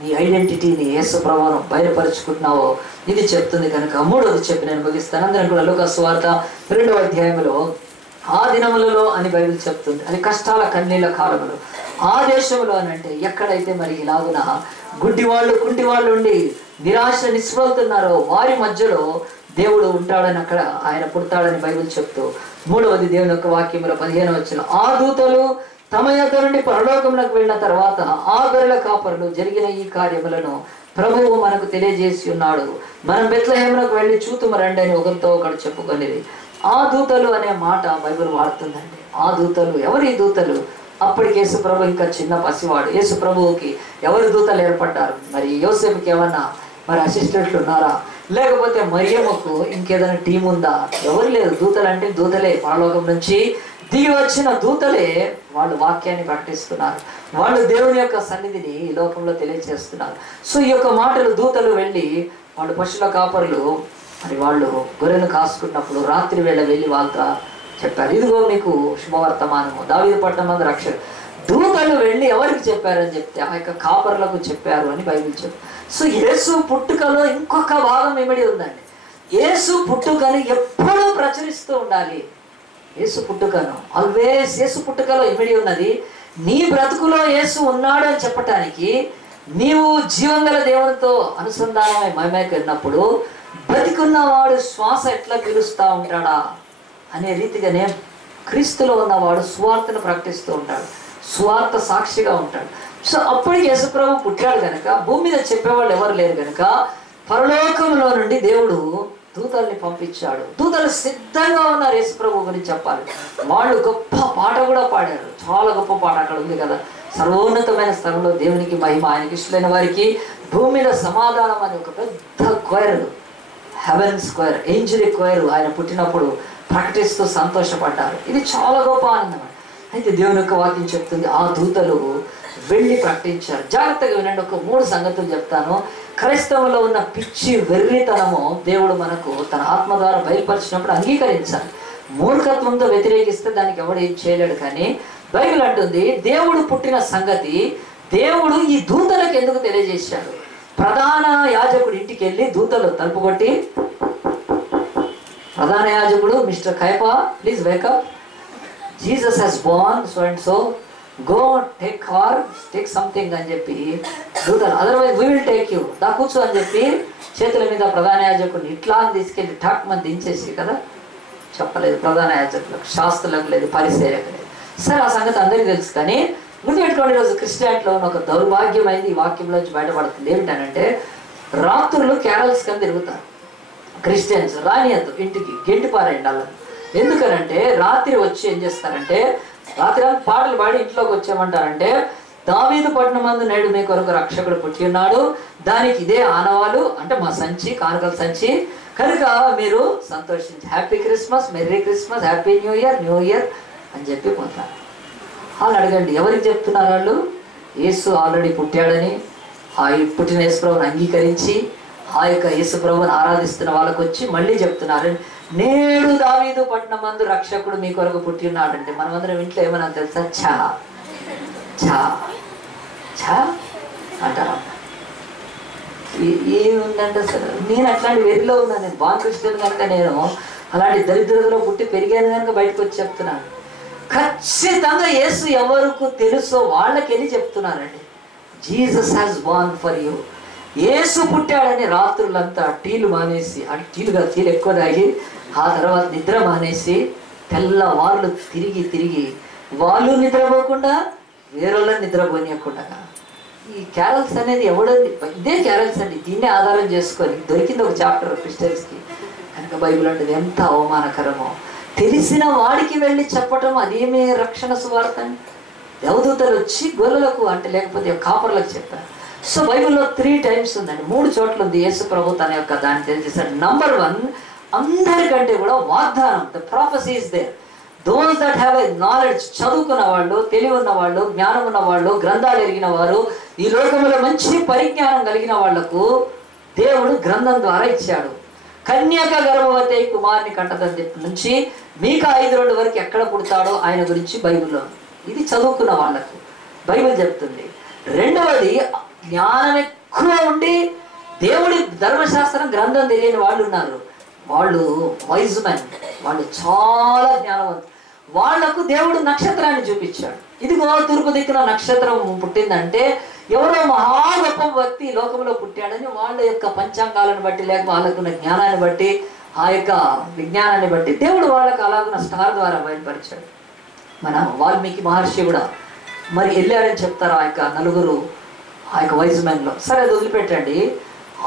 నీ ఐడెంటిటీని యేసు ప్రభువును బయలుపరుచుకుంటున్నావో ఇది చెప్తుంది. కనుక 3వది చెప్పి నేను ముగిస్తాను. అందరం కూడా లూకా సువార్త 2వ అధ్యాయంలో ఆ దినములలో అని బైబిల్ చెప్తుంది. అది కష్టాల కన్నీళ్ళ కాలములు. ఆ దేశంలో అని అంటే ఎక్కడైతే మరి ఇలాగున గుడ్డివాళ్ళు కుంటివాళ్ళు ఉండి నిరాశ నిస్పృహలుతున్నారో వారి మధ్యలో దేవుడు ఉంటాడని, అక్కడ ఆయన పుడతాడని బైబిల్ చెప్తూ 3వది దేవుని యొక్క వాక్యంలో 15వ వచనం, ఆ దూతలు తమ యొద్ద నుండి పరలోకములకు వెళ్ళిన తర్వాత ఆ గొర్రెల కాపరులు జరిగిన ఈ కార్యములను ప్రభువు మనకు తెలియజేసి ఉన్నాడు, మనం బెత్లెహేమునకు వెళ్ళి చూతుము రండి అని ఒకరితో ఒకడు చెప్పుకొనిది. ఆ దూతలు అనే మాట బైబిల్ వాడుతుందండి. ఆ దూతలు ఎవరి దూతలు? అప్పటికి యేసు ప్రభు ఇంకా చిన్న పసివాడు. యేసు ప్రభువుకి ఎవరు దూతలు ఏర్పడ్డారు? మరి యోసేపుకి ఏమన్నా మరి అసిస్టెంట్లు ఉన్నారా? లేకపోతే మరియమ్మకు ఇంకేదైనా టీం ఉందా? ఎవరు లేదు. దూతలు అంటే దూతలే, పరలోకం నుంచి దిగి వచ్చిన దూతలే వాళ్ళు వాక్యాన్ని ప్రకటిస్తున్నారు. వాళ్ళు దేవుని యొక్క సన్నిధిని ఈ లోకంలో తెలియజేస్తున్నారు. సో ఈ యొక్క మాటలు దూతలు వెళ్ళి వాళ్ళు పశువుల కాపరులు మరి వాళ్ళు గొర్రెలు కాసుకున్నప్పుడు రాత్రి వేళ వెళ్ళి వాళ్ళతో చెప్పారు, ఇదిగో మీకు శుభవర్తమానము, దావీదు పట్టణం మందు రక్షణ. దూతలు వెళ్ళి ఎవరికి చెప్పారని చెప్తే ఆ యొక్క కాపరులకు చెప్పారు అని బైబిల్ చెప్పారు. సో యేసు పుట్టుకలో ఇంకొక భాగం ఇమిడి ఉందండి. యేసు పుట్టుకని ఎప్పుడూ ప్రచురిస్తూ ఉండాలి. యేసు పుట్టుకను ఆల్వేస్ యేసు పుట్టుకలో ఇమిడి ఉన్నది. నీ బ్రతుకులో యేసు ఉన్నాడు అని చెప్పటానికి నీవు జీవంగల దేవునితో అనుసంధానమై మహిమకెళ్ళినప్పుడు బతికున్నవాడు శ్వాస ఎట్లా పీలుస్తూ ఉంటాడా అనే రీతిగానే క్రీస్తులో ఉన్నవాడు సువార్తను ప్రకటిస్తూ ఉంటాడు, సువార్త సాక్షిగా ఉంటాడు. సో అప్పటికి యేసుప్రభు పుట్టాడు కనుక భూమి మీద చెప్పేవాళ్ళు ఎవరు లేరు కనుక పరలోకంలో నుండి దేవుడు దూతల్ని పంపించాడు. దూతలు సిద్ధంగా ఉన్నారు యేసుప్రభు గురించి చెప్పాలి. వాళ్ళు గొప్ప పాట కూడా పాడారు. చాలా గొప్ప పాట అక్కడ ఉంది కదా, సర్వోన్నతమైన స్థలంలో దేవునికి మహిమ, ఆయనకి ఇష్టమైన వారికి భూమి మీద సమాధానం అని ఒక పెద్ద choir, heaven square, angelic choir ఆయన పుట్టినప్పుడు ప్రకటిస్తూ సంతోషపడ్డారు. ఇది చాలా గొప్ప ఆనందం. అయితే దేవుని యొక్క వాక్యం చెప్తుంది ఆ దూతలు వెళ్ళి ప్రకటించారు. జాగ్రత్తగా వినండి, ఒక 3 సంగతులు చెప్తాను. క్రైస్తవంలో ఉన్న పిచ్చి వెర్రితనము దేవుడు మనకు తన ఆత్మ ద్వారా బయలుపరిచినప్పుడు అంగీకరించాలి. మూర్ఖత్వంతో వ్యతిరేకిస్తే దానికి ఎవడు ఏం చేయలేడు. కానీ బైబిల్ అంటుంది దేవుడు పుట్టిన సంగతి దేవుడు ఈ దూతలకు ఎందుకు తెలియజేశాడు. ప్రధాన యాజకుడు ఇంటికి వెళ్ళి దూతలు తలుపు కొట్టి, ప్రధాన యాజకుడు mister Caiaphas please wake up, Jesus he's born so and so, go take something అని చెప్పి దూతలు, otherwise we will take you, దా కూర్చో అని చెప్పి చేతుల మీద ప్రధాన యాజకుడిని ఇట్లా తీసుకెళ్ళి ఠాక్ మంది దించేసి కదా చెప్పలేదు. ప్రధాన యాజకులకు, శాస్త్రులకు లేదు, పరిసేయకు లేదు. సరే ఆ సంగతి అందరికీ తెలుసు. కానీ గుర్తుపెట్టుకోండి, ఈరోజు క్రిస్టియానిటీలో ఉన్న ఒక దౌర్భాగ్యమైంది ఈ వాక్యంలోంచి బయటపడుతుంది. ఏమిటనంటే రాత్రులు క్యారల్స్ కింద తిరుగుతారు క్రిస్టియన్స్. రానియద్దు, ఇంటికి గెంటి పారేయండి వాళ్ళని. ఎందుకనంటే రాత్రి వచ్చి ఏం చేస్తారంటే రాత్రి పాటలు పాడి ఇంట్లోకి వచ్చేయమంటారంటే దావీదు పట్టణం మందు నేడు మీ కొరకు రక్షకుడు పుట్టి ఉన్నాడు, దానికి ఇదే ఆనవాలు, అంటే మా సంచి, కానుకల సంచి, కనుక మీరు సంతోషించి happy Christmas, merry Christmas, happy new year అని చెప్పి పోతారు. వాళ్ళు అడగండి ఎవరికి చెప్తున్నారు? వాళ్ళు యేసు ఆల్రెడీ పుట్టాడని ఆ పుట్టిన యేసుప్రభుని అంగీకరించి ఆ యొక్క యేసుప్రభుని ఆరాధిస్తున్న వాళ్ళకు వచ్చి మళ్ళీ చెప్తున్నారు, నేడు దావీదు పట్టణం మందు రక్షకుడు మీ కొరకు పుట్టి ఉన్నాడంటే మనమందరం ఇంట్లో ఏమన్నా తెలుసా? ఛా ఛా ఛా అంటారా? ఏముందంటే అసలు నేను అట్లాంటి వెరిలో ఉన్నాను. నేను బాగా క్రిస్టియన్ కనుక నేను అలాంటి దరిద్రతలో పుట్టి పెరిగాను కనుక బయటకు వచ్చి చెప్తున్నాను. ఖచ్చితంగా యేసు ఎవరికి తెలుసో వాళ్ళకి వెళ్ళి చెప్తున్నారండి, Jesus has born for you. Yesu పుట్టాడని రాత్రులంతా టీలు మానేసి, అంటే టీలు ఎక్కువ తాగి ఆ తర్వాత నిద్ర మానేసి తెల్లవాళ్ళు తిరిగి వాళ్ళు నిద్రపోకుండా వేరేళ్ళని నిద్రపోనియకుండా ఈ క్యారల్స్ అనేది ఎవడండి? ఇదే క్యారల్స్ అండి. దీన్నే ఆధారం చేసుకొని దొరికింది ఒక చాప్టర్ క్రిస్టియన్స్కి. కనుక బైబిల్ అంటే ఎంత అవమానకరమో. తెలిసిన వాడికి వెళ్ళి చెప్పటం అదేమే రక్షణ సువార్త అండి. దేవదూతలు వచ్చి గొర్రెలకు అంటే లేకపోతే కాపర్లకు చెప్పారు. సో బైబిల్లో 3 times ఉందండి, 3 చోట్ల ఉంది యేసు ప్రభు తన యొక్క దాన్ని తెలియజేశాడు. నంబర్ 1, అందరికంటే కూడా వాగ్దానం, the prophecy is there. Those that have a knowledge, చదువుకున్న వాళ్ళు, తెలివి ఉన్న వాళ్ళు, జ్ఞానం ఉన్న వాళ్ళు, గ్రంథాలు ఎరిగిన వారు, ఈ లోకంలో మంచి పరిజ్ఞానం కలిగిన వాళ్లకు దేవుడు గ్రంథం ద్వారా ఇచ్చాడు. కన్యక గర్భవతి కుమారుని కంటదని నుంచి మీకా 5:2 వరకు ఎక్కడ పుడతాడో ఆయన గురించి బైబిల్లో, ఇది చదువుకున్న వాళ్లకు బైబిల్ చెప్తుంది. రెండవది, జ్ఞానం ఎక్కువ ఉండి దేవుడి ధర్మశాస్త్రం గ్రంథం తెలియని వాళ్ళు ఉన్నారు, వాళ్ళు వైజ్ మెన్, వాళ్ళు చాలా జ్ఞానవంతులు. వాళ్లకు దేవుడు నక్షత్రాన్ని చూపించాడు. ఇదిగో తూర్పు దిక్కున నక్షత్రం పుట్టిందంటే ఎవరో మహా గొప్ప వ్యక్తి లోకంలో పుట్టాడని వాళ్ళ యొక్క పంచాంగాలను బట్టి, లేక వాళ్ళకున్న జ్ఞానాన్ని బట్టి, ఆ యొక్క విజ్ఞానాన్ని బట్టి దేవుడు వాళ్ళకు అలాగున్న స్టార్ ద్వారా బయలుపరిచాడు. మన వాల్మీకి మహర్షి కూడా మరి వెళ్ళారని చెప్తారు ఆ యొక్క 4 ఆ యొక్క వైజ్ మెన్లో. సరే, అది వదిలిపెట్టండి.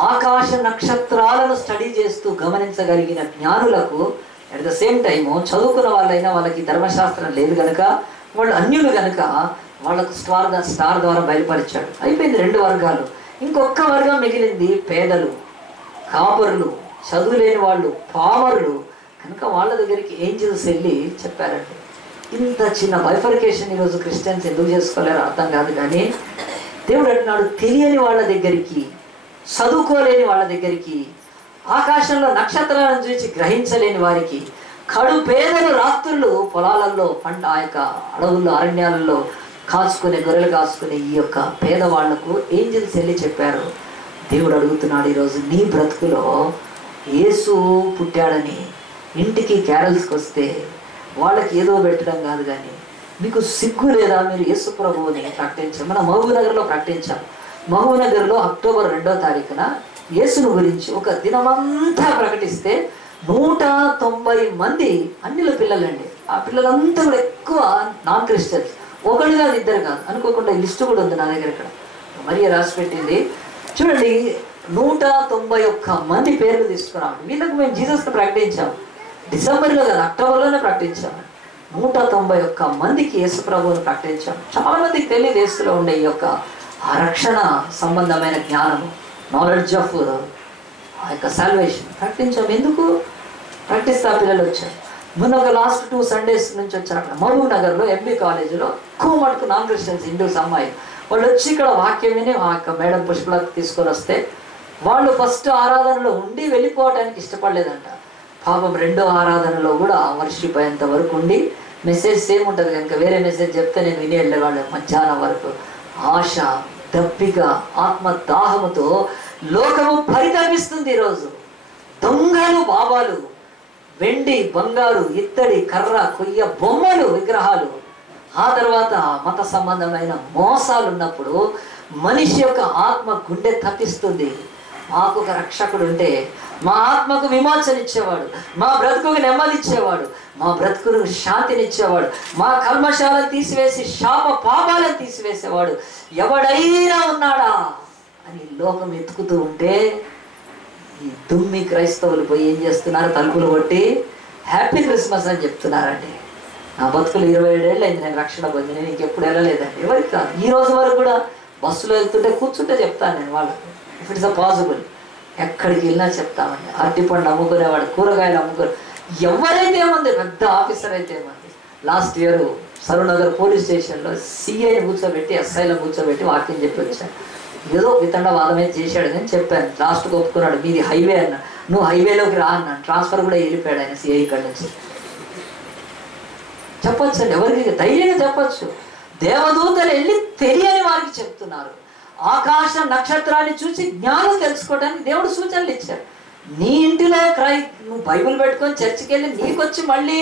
ఆకాశ నక్షత్రాలను స్టడీ చేస్తూ గమనించగలిగిన జ్ఞానులకు అట్ ద సేమ్ టైము చదువుకున్న వాళ్ళైనా వాళ్ళకి ధర్మశాస్త్రం లేదు కనుక, వాళ్ళు అన్యులు కనుక వాళ్ళకు స్టార్ ద్వారా బయలుపరిచాడు. అయిపోయింది 2 వర్గాలు. ఇంకొక వర్గం మిగిలింది, పేదలు, కాపరులు, చదువులేని వాళ్ళు, పామరులు కనుక వాళ్ళ దగ్గరికి ఏంజల్స్ వెళ్ళి చెప్పారండి. ఇంత చిన్న బైఫర్కేషన్ ఈరోజు క్రిస్టియన్స్ ఎందుకు చేసుకోలేరు అర్థం కాదు. కానీ దేవుడు అంటున్నాడు, తెలియని వాళ్ళ దగ్గరికి, చదువుకోలేని వాళ్ళ దగ్గరికి, ఆకాశంలో నక్షత్రాలను చూసి గ్రహించలేని వారికి, కడు పేదలు రాత్రులు పొలాలలో ఆ యొక్క అడవుల్లో అరణ్యాలలో కాచుకునే గొర్రెలు కాచుకునే ఈ యొక్క పేదవాళ్లకు ఏంజల్స్ వెళ్ళి చెప్పారు. దేవుడు అడుగుతున్నాడు, ఈరోజు నీ బ్రతుకులో యేసు పుట్టాడని ఇంటికి క్యారల్స్కి వస్తే వాళ్ళకి ఏదో పెట్టడం కాదు, కానీ మీకు సిగ్గు లేదా మీరు యేసు ప్రభువుని ప్రకటించాం. మనం మహబూబ్నగర్లో ప్రకటించాం. మహబూబ్నగర్లో అక్టోబర్ 2వ తారీఖున యేసును గురించి ఒక దినమంతా ప్రకటిస్తే 190 మంది అన్యుల పిల్లలండి. ఆ పిల్లలంతా కూడా ఎక్కువ నాన్ క్రిస్టియన్స్, ఒకళ్ళు కాదు, 2 కాదు, అనుకోకుండా లిస్టు కూడా ఉంది నా దగ్గర. ఇక్కడ మరియ రాసి పెట్టింది చూడండి. 191 మంది పేర్లు తీసుకున్నాం. వీళ్ళకు మేము జీసస్ని ప్రకటించాము. డిసెంబర్లో కాదు, అక్టోబర్లోనే ప్రకటించాము. 191 మందికి యేసు ప్రభువుని ప్రకటించాం. చాలా మందికి తెలియదు యేసులో ఉండే ఈ యొక్క ఆ రక్షణ సంబంధమైన జ్ఞానము, నాలెడ్జ్ ఆఫ్ ఆ యొక్క సాల్వేషన్ ప్రకటించాం. ఎందుకు ప్రకటిస్తే పిల్లలు వచ్చారు. మొన్న ఒక లాస్ట్ 2 Sundays నుంచి వచ్చారు. అక్కడ మహబూబ్ నగర్లో ఎంబీ కాలేజీలో ఎక్కువ మటుకు నాన్ క్రిస్టియన్స్, హిందూస్ అమ్మాయి వాళ్ళు వచ్చి ఇక్కడ వాక్యం విని ఆ యొక్క మేడం పుష్పలకు తీసుకొని వస్తే వాళ్ళు ఫస్ట్ ఆరాధనలో ఉండి వెళ్ళిపోవడానికి ఇష్టపడలేదంట. పాపం 2వ ఆరాధనలో కూడా వర్షిప్ అయ్యేంత వరకు ఉండి మెసేజ్ సేమ్ ఉంటుంది కనుక వేరే మెసేజ్ చెప్తే నేను విని వెళ్ళేవాళ్ళు. మధ్యాహ్నం వరకు ఆశ, దప్పిక, ఆత్మ దాహముతో లోకము పరితపిస్తుంది. ఈరోజు దొంగలు, బాబాలు, వెండి, బంగారు, ఇత్తడి, కర్ర, కొయ్య, బొమ్మలు, విగ్రహాలు, ఆ తర్వాత మత సంబంధమైన మోసాలు ఉన్నప్పుడు మనిషి యొక్క ఆత్మ గుండె తప్పిస్తుంది. మాకు ఒక రక్షకుడు ఉంటే మా ఆత్మకు విమోచన ఇచ్చేవాడు, మా బ్రతుకుకు నెమ్మది ఇచ్చేవాడు, మా బ్రతుకును శాంతినిచ్చేవాడు, మా కల్మశాలను తీసివేసి శాప పాపాలను తీసివేసేవాడు ఎవడైనా ఉన్నాడా అని లోకం ఎత్తుకుతూ ఉంటే ఈ దుమ్మి క్రైస్తవులు పోయి ఏం చేస్తున్నారు? తలుపులు కొట్టి హ్యాపీ క్రిస్మస్ అని చెప్తున్నారండి. నా బతుకులు 27 ఏళ్ళు అయింది నేను రక్షణ పొంది, నేను ఇంకెప్పుడు వెళ్ళలేదండి. ఎవరికి కాదు, ఈ రోజు వరకు కూడా బస్సులో వెళ్తుంటే కూర్చుంటే చెప్తాను నేను వాళ్ళకి. ఇఫ్ ఇట్స్ అ పాసిబుల్ ఎక్కడికి వెళ్ళినా చెప్తామండి. అరటిపండు అమ్ముకునేవాడు, కూరగాయలు అమ్ముకునే ఎవరైతే ఏముంది, పెద్ద ఆఫీసర్ అయితే ఏమంది. లాస్ట్ ఇయర్ సరూనగర్ పోలీస్ స్టేషన్లో సిఐని కూర్చోబెట్టి, ఎస్ఐలో కూర్చోబెట్టి వాక్యం చెప్పి వచ్చాను. ఏదో వితండవాదమే చేశాడు అని చెప్పాను. లాస్ట్కి ఒప్పుకున్నాడు, మీది హైవే అన్న, నువ్వు హైవేలోకి రా అన్నాను. ట్రాన్స్ఫర్ కూడా వెళ్ళిపోయాడు ఆయన సిఐ ఇక్కడి నుంచి. చెప్పొచ్చు అండి, ఎవరికి ధైర్యంగా చెప్పచ్చు. దేవదూతలు వెళ్ళి తెలియని వారికి చెప్తున్నారు. ఆకాశ నక్షత్రాన్ని చూసి జ్ఞానం తెలుసుకోవడానికి దేవుడు సూచనలు ఇచ్చాడు. నీ ఇంటిలో నువ్వు బైబిల్ పెట్టుకొని చర్చికి వెళ్ళి నీకొచ్చి మళ్ళీ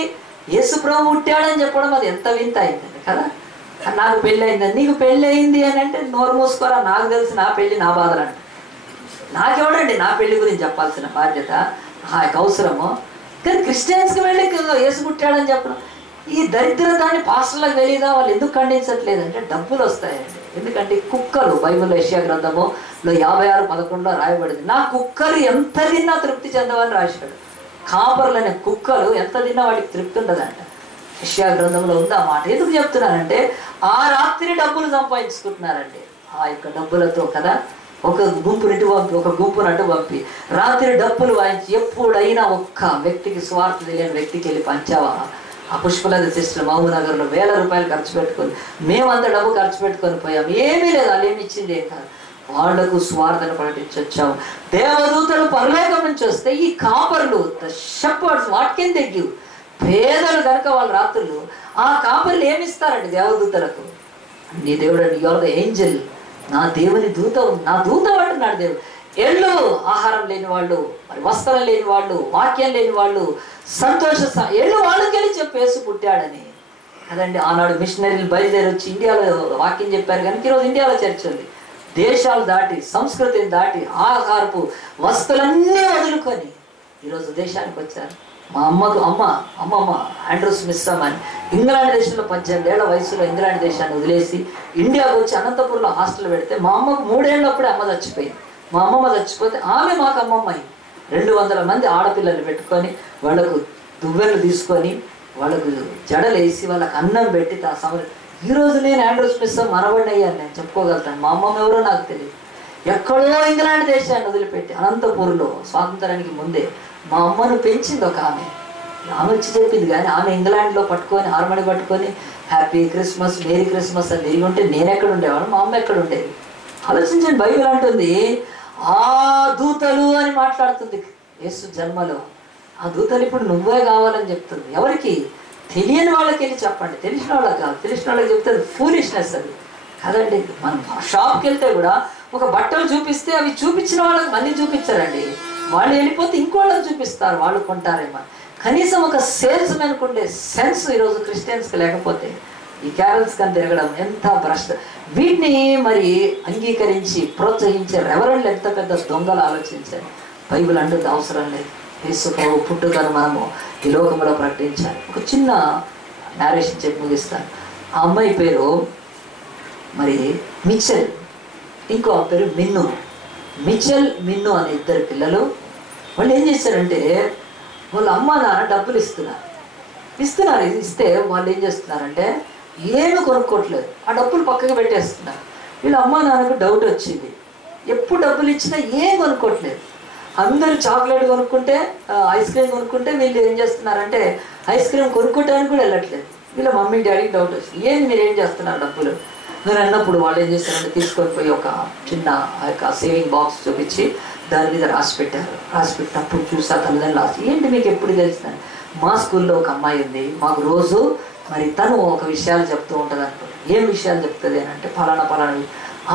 యేసు ప్రభు పుట్టాడని చెప్పడం అది ఎంత వింత అయిందండి కదా. నాకు పెళ్ళి అయిందని, నీకు పెళ్ళి అయింది అని అంటే నోరు మూసుకోరా, నాకు తెలిసి నా పెళ్ళి నా బాధలు అంటే. నాకెవడండి నా పెళ్లి గురించి చెప్పాల్సిన బాధ్యత, అవసరము. కానీ క్రిస్టియన్స్కి వెళ్ళి యేసు పుట్టాడని చెప్పడం, ఈ దరిద్రతాన్ని పాస్టర్లకు తెలియదా? వాళ్ళు ఎందుకు ఖండించట్లేదంటే డబ్బులు వస్తాయండి. ఎందుకంటే కుక్కలు బైబిల్లో యెషయా గ్రంథములో 56:11 రాయబడింది, నా కుక్కలు ఎంత తిన్నా తృప్తి చెందవని రాశాడు. కాపర్లు అనే కుక్కలు ఎంత తిన్నా వాటికి తృప్తి ఉండదంట. యెషయా గ్రంథంలో ఉంది ఆ మాట. ఎందుకు చెప్తున్నానంటే ఆ రాత్రి డబ్బులు సంపాదించుకుంటున్నారండి. ఆ యొక్క డబ్బులతో కదా ఒక గుంపుని ఇటు పంపి ఒక గుంపును అటు పంపి రాత్రి డబ్బులు వాయించి ఎప్పుడైనా ఒక్క వ్యక్తికి స్వార్థ తెలియని వ్యక్తికి వెళ్ళి పంచావా? ఆ పుష్పలత సిస్టర్ మహబూబ్నగర్లో వేల రూపాయలు ఖర్చు పెట్టుకొని మేమంత డబ్బు ఖర్చు పెట్టుకొని పోయాం. ఏమీ లేదు, వాళ్ళు ఏమి ఇచ్చింది ఏం కాదు. వాళ్లకు స్వార్థను ప్రకటించొచ్చాము. దేవదూతలు పరలోకం నుంచి వస్తే ఈ కాపర్లు the shepherds what can they give? పేదలు కనుక వాళ్ళ రాత్రులు ఆ కాపర్లు ఏమిస్తారండి దేవదూతలకు? నీ దేవుడు అండి, యు ఆర్ ద ఏంజల్, నా దేవుని దూత, నా దూత అంటున్నాడు దేవుడు. ఎళ్ళు ఆహారం లేని వాళ్ళు, మరి వస్త్రం లేని వాళ్ళు, వాక్యం లేని వాళ్ళు, ఎళ్ళు వాళ్ళకెళ్ళి చెప్పు యేసు పుట్టాడని కదండి. ఆనాడు మిషనరీలు బయలుదేరి వచ్చి ఇండియాలో వాక్యం చెప్పారు. కనుక ఈరోజు ఇండియాలో చర్చ ఉంది. దేశాలు దాటి సంస్కృతిని దాటి ఆహారపు వస్తువులన్నీ వదులుకొని ఈరోజు దేశానికి వచ్చారు. మా అమ్మమ్మ ఆండ్రూ స్మిత్ అని ఇంగ్లాండ్ దేశంలో 18 ఏళ్ల వయసులో ఇంగ్లాండ్ దేశాన్ని వదిలేసి ఇండియాకు వచ్చి అనంతపురంలో హాస్టల్ పెడితే మా అమ్మకు 3 ఏళ్ళప్పుడే అమ్మ చచ్చిపోయింది. మా అమ్మమ్మ చచ్చిపోతే ఆమె మాకు అమ్మమ్మ అయింది. 200 మంది ఆడపిల్లలు పెట్టుకొని వాళ్ళకు దువ్వెలు తీసుకొని వాళ్ళకు జడలేసి వాళ్ళకు అన్నం పెట్టి ఈరోజు నేను ఆండ్రూ స్మిత్ మనబడిని అయ్యాను, నేను చెప్పుకోగలుగుతాను. మా అమ్మమ్మ ఎవరో నాకు తెలియదు. ఎక్కడో ఇంగ్లాండ్ దేశాన్ని వదిలిపెట్టి అనంతపూర్లో స్వాతంత్రానికి ముందే మా అమ్మను పెంచింది ఒక ఆమె వచ్చి చెప్పింది. కానీ ఆమె ఇంగ్లాండ్లో పట్టుకొని హార్మోని పట్టుకొని హ్యాపీ క్రిస్మస్ మేరీ క్రిస్మస్ అని తిరిగి ఉంటే నేను ఎక్కడ ఉండేవాడు, మా అమ్మ ఎక్కడ ఉండేది? ఆలోచించండి. బైబిల్ అంటుంది ఆ దూతలు అని మాట్లాడుతుంది యేసు జన్మలో. ఆ దూతలు ఇప్పుడు నువ్వే కావాలని చెప్తుంది. ఎవరికి? తెలియని వాళ్ళకి వెళ్ళి చెప్పండి, తెలిసిన వాళ్ళకి కాదు. తెలిసిన వాళ్ళకి చెప్తే అది ఫూలిష్నెస్ అది కదండి. మనం షాప్కి వెళ్తే కూడా ఒక బట్టలు చూపిస్తే అవి చూపించిన వాళ్ళకి మళ్ళీ చూపించారండి. వాళ్ళు వెళ్ళిపోతే ఇంకోళ్ళకి చూపిస్తారు, వాళ్ళు కొంటారేమో. కనీసం ఒక సేల్స్ మెన్కు ఉండే సెన్స్ ఈరోజు క్రిస్టియన్స్కి లేకపోతే ఈ క్యారల్స్ కానీ తిరగడం ఎంత భ్రష్ట. వీటిని మరి అంగీకరించి ప్రోత్సహించే రెవరెండ్లు ఎంత పెద్ద దొంగలు ఆలోచించారు. బైబిల్ అంటుంది అవసరం లేదు, యేసు ప్రభు పుట్టుకను మనము ఈ లోకంలో ప్రకటించాలి. ఒక చిన్న నారేషన్ చెప్పి ముగిస్తాను. ఆ అమ్మాయి పేరు మరి మిచెల్, ఇంకో పేరు మిన్ను. మిచెల్ మిన్ను అనే 2 పిల్లలు. వాళ్ళు ఏం చేశారంటే వాళ్ళ అమ్మ నాన్న డబ్బులు ఇస్తే వాళ్ళు ఏం చేస్తున్నారంటే ఏమీ కొనుక్కోవట్లేదు, ఆ డబ్బులు పక్కకి పెట్టేస్తున్నారు. వీళ్ళ అమ్మ నాన్నకు డౌట్ వచ్చింది, ఎప్పుడు డబ్బులు ఇచ్చినా ఏం కొనుక్కోవట్లేదు. అందరూ చాక్లెట్ కొనుక్కుంటే ఐస్ క్రీమ్ కొనుక్కుంటే వీళ్ళు ఏం చేస్తున్నారంటే ఐస్ క్రీమ్ కొనుక్కోవడానికి కూడా వెళ్ళట్లేదు. వీళ్ళ మమ్మీ డాడీకి డౌట్ వచ్చింది, ఏంది మీరు ఏం చేస్తున్నారు డబ్బులు నేను అన్నప్పుడు వాళ్ళు ఏం చేస్తారంటే తీసుకొని పోయి ఒక చిన్న సేవింగ్ బాక్స్ చూపించి దాని మీద రాసి పెట్టారు. రాసి పెట్టినప్పుడు చూసా తల్లిదండ్రులు రాసి, ఏంటి మీకు ఎప్పుడు తెలిసిందని? మా స్కూల్లో ఒక అమ్మాయి ఉంది, మాకు రోజు మరి తను ఒక విషయాలు చెప్తూ ఉంటుంది అనుకుంటుంది. ఏం విషయాలు చెప్తుంది అని అంటే ఫలానా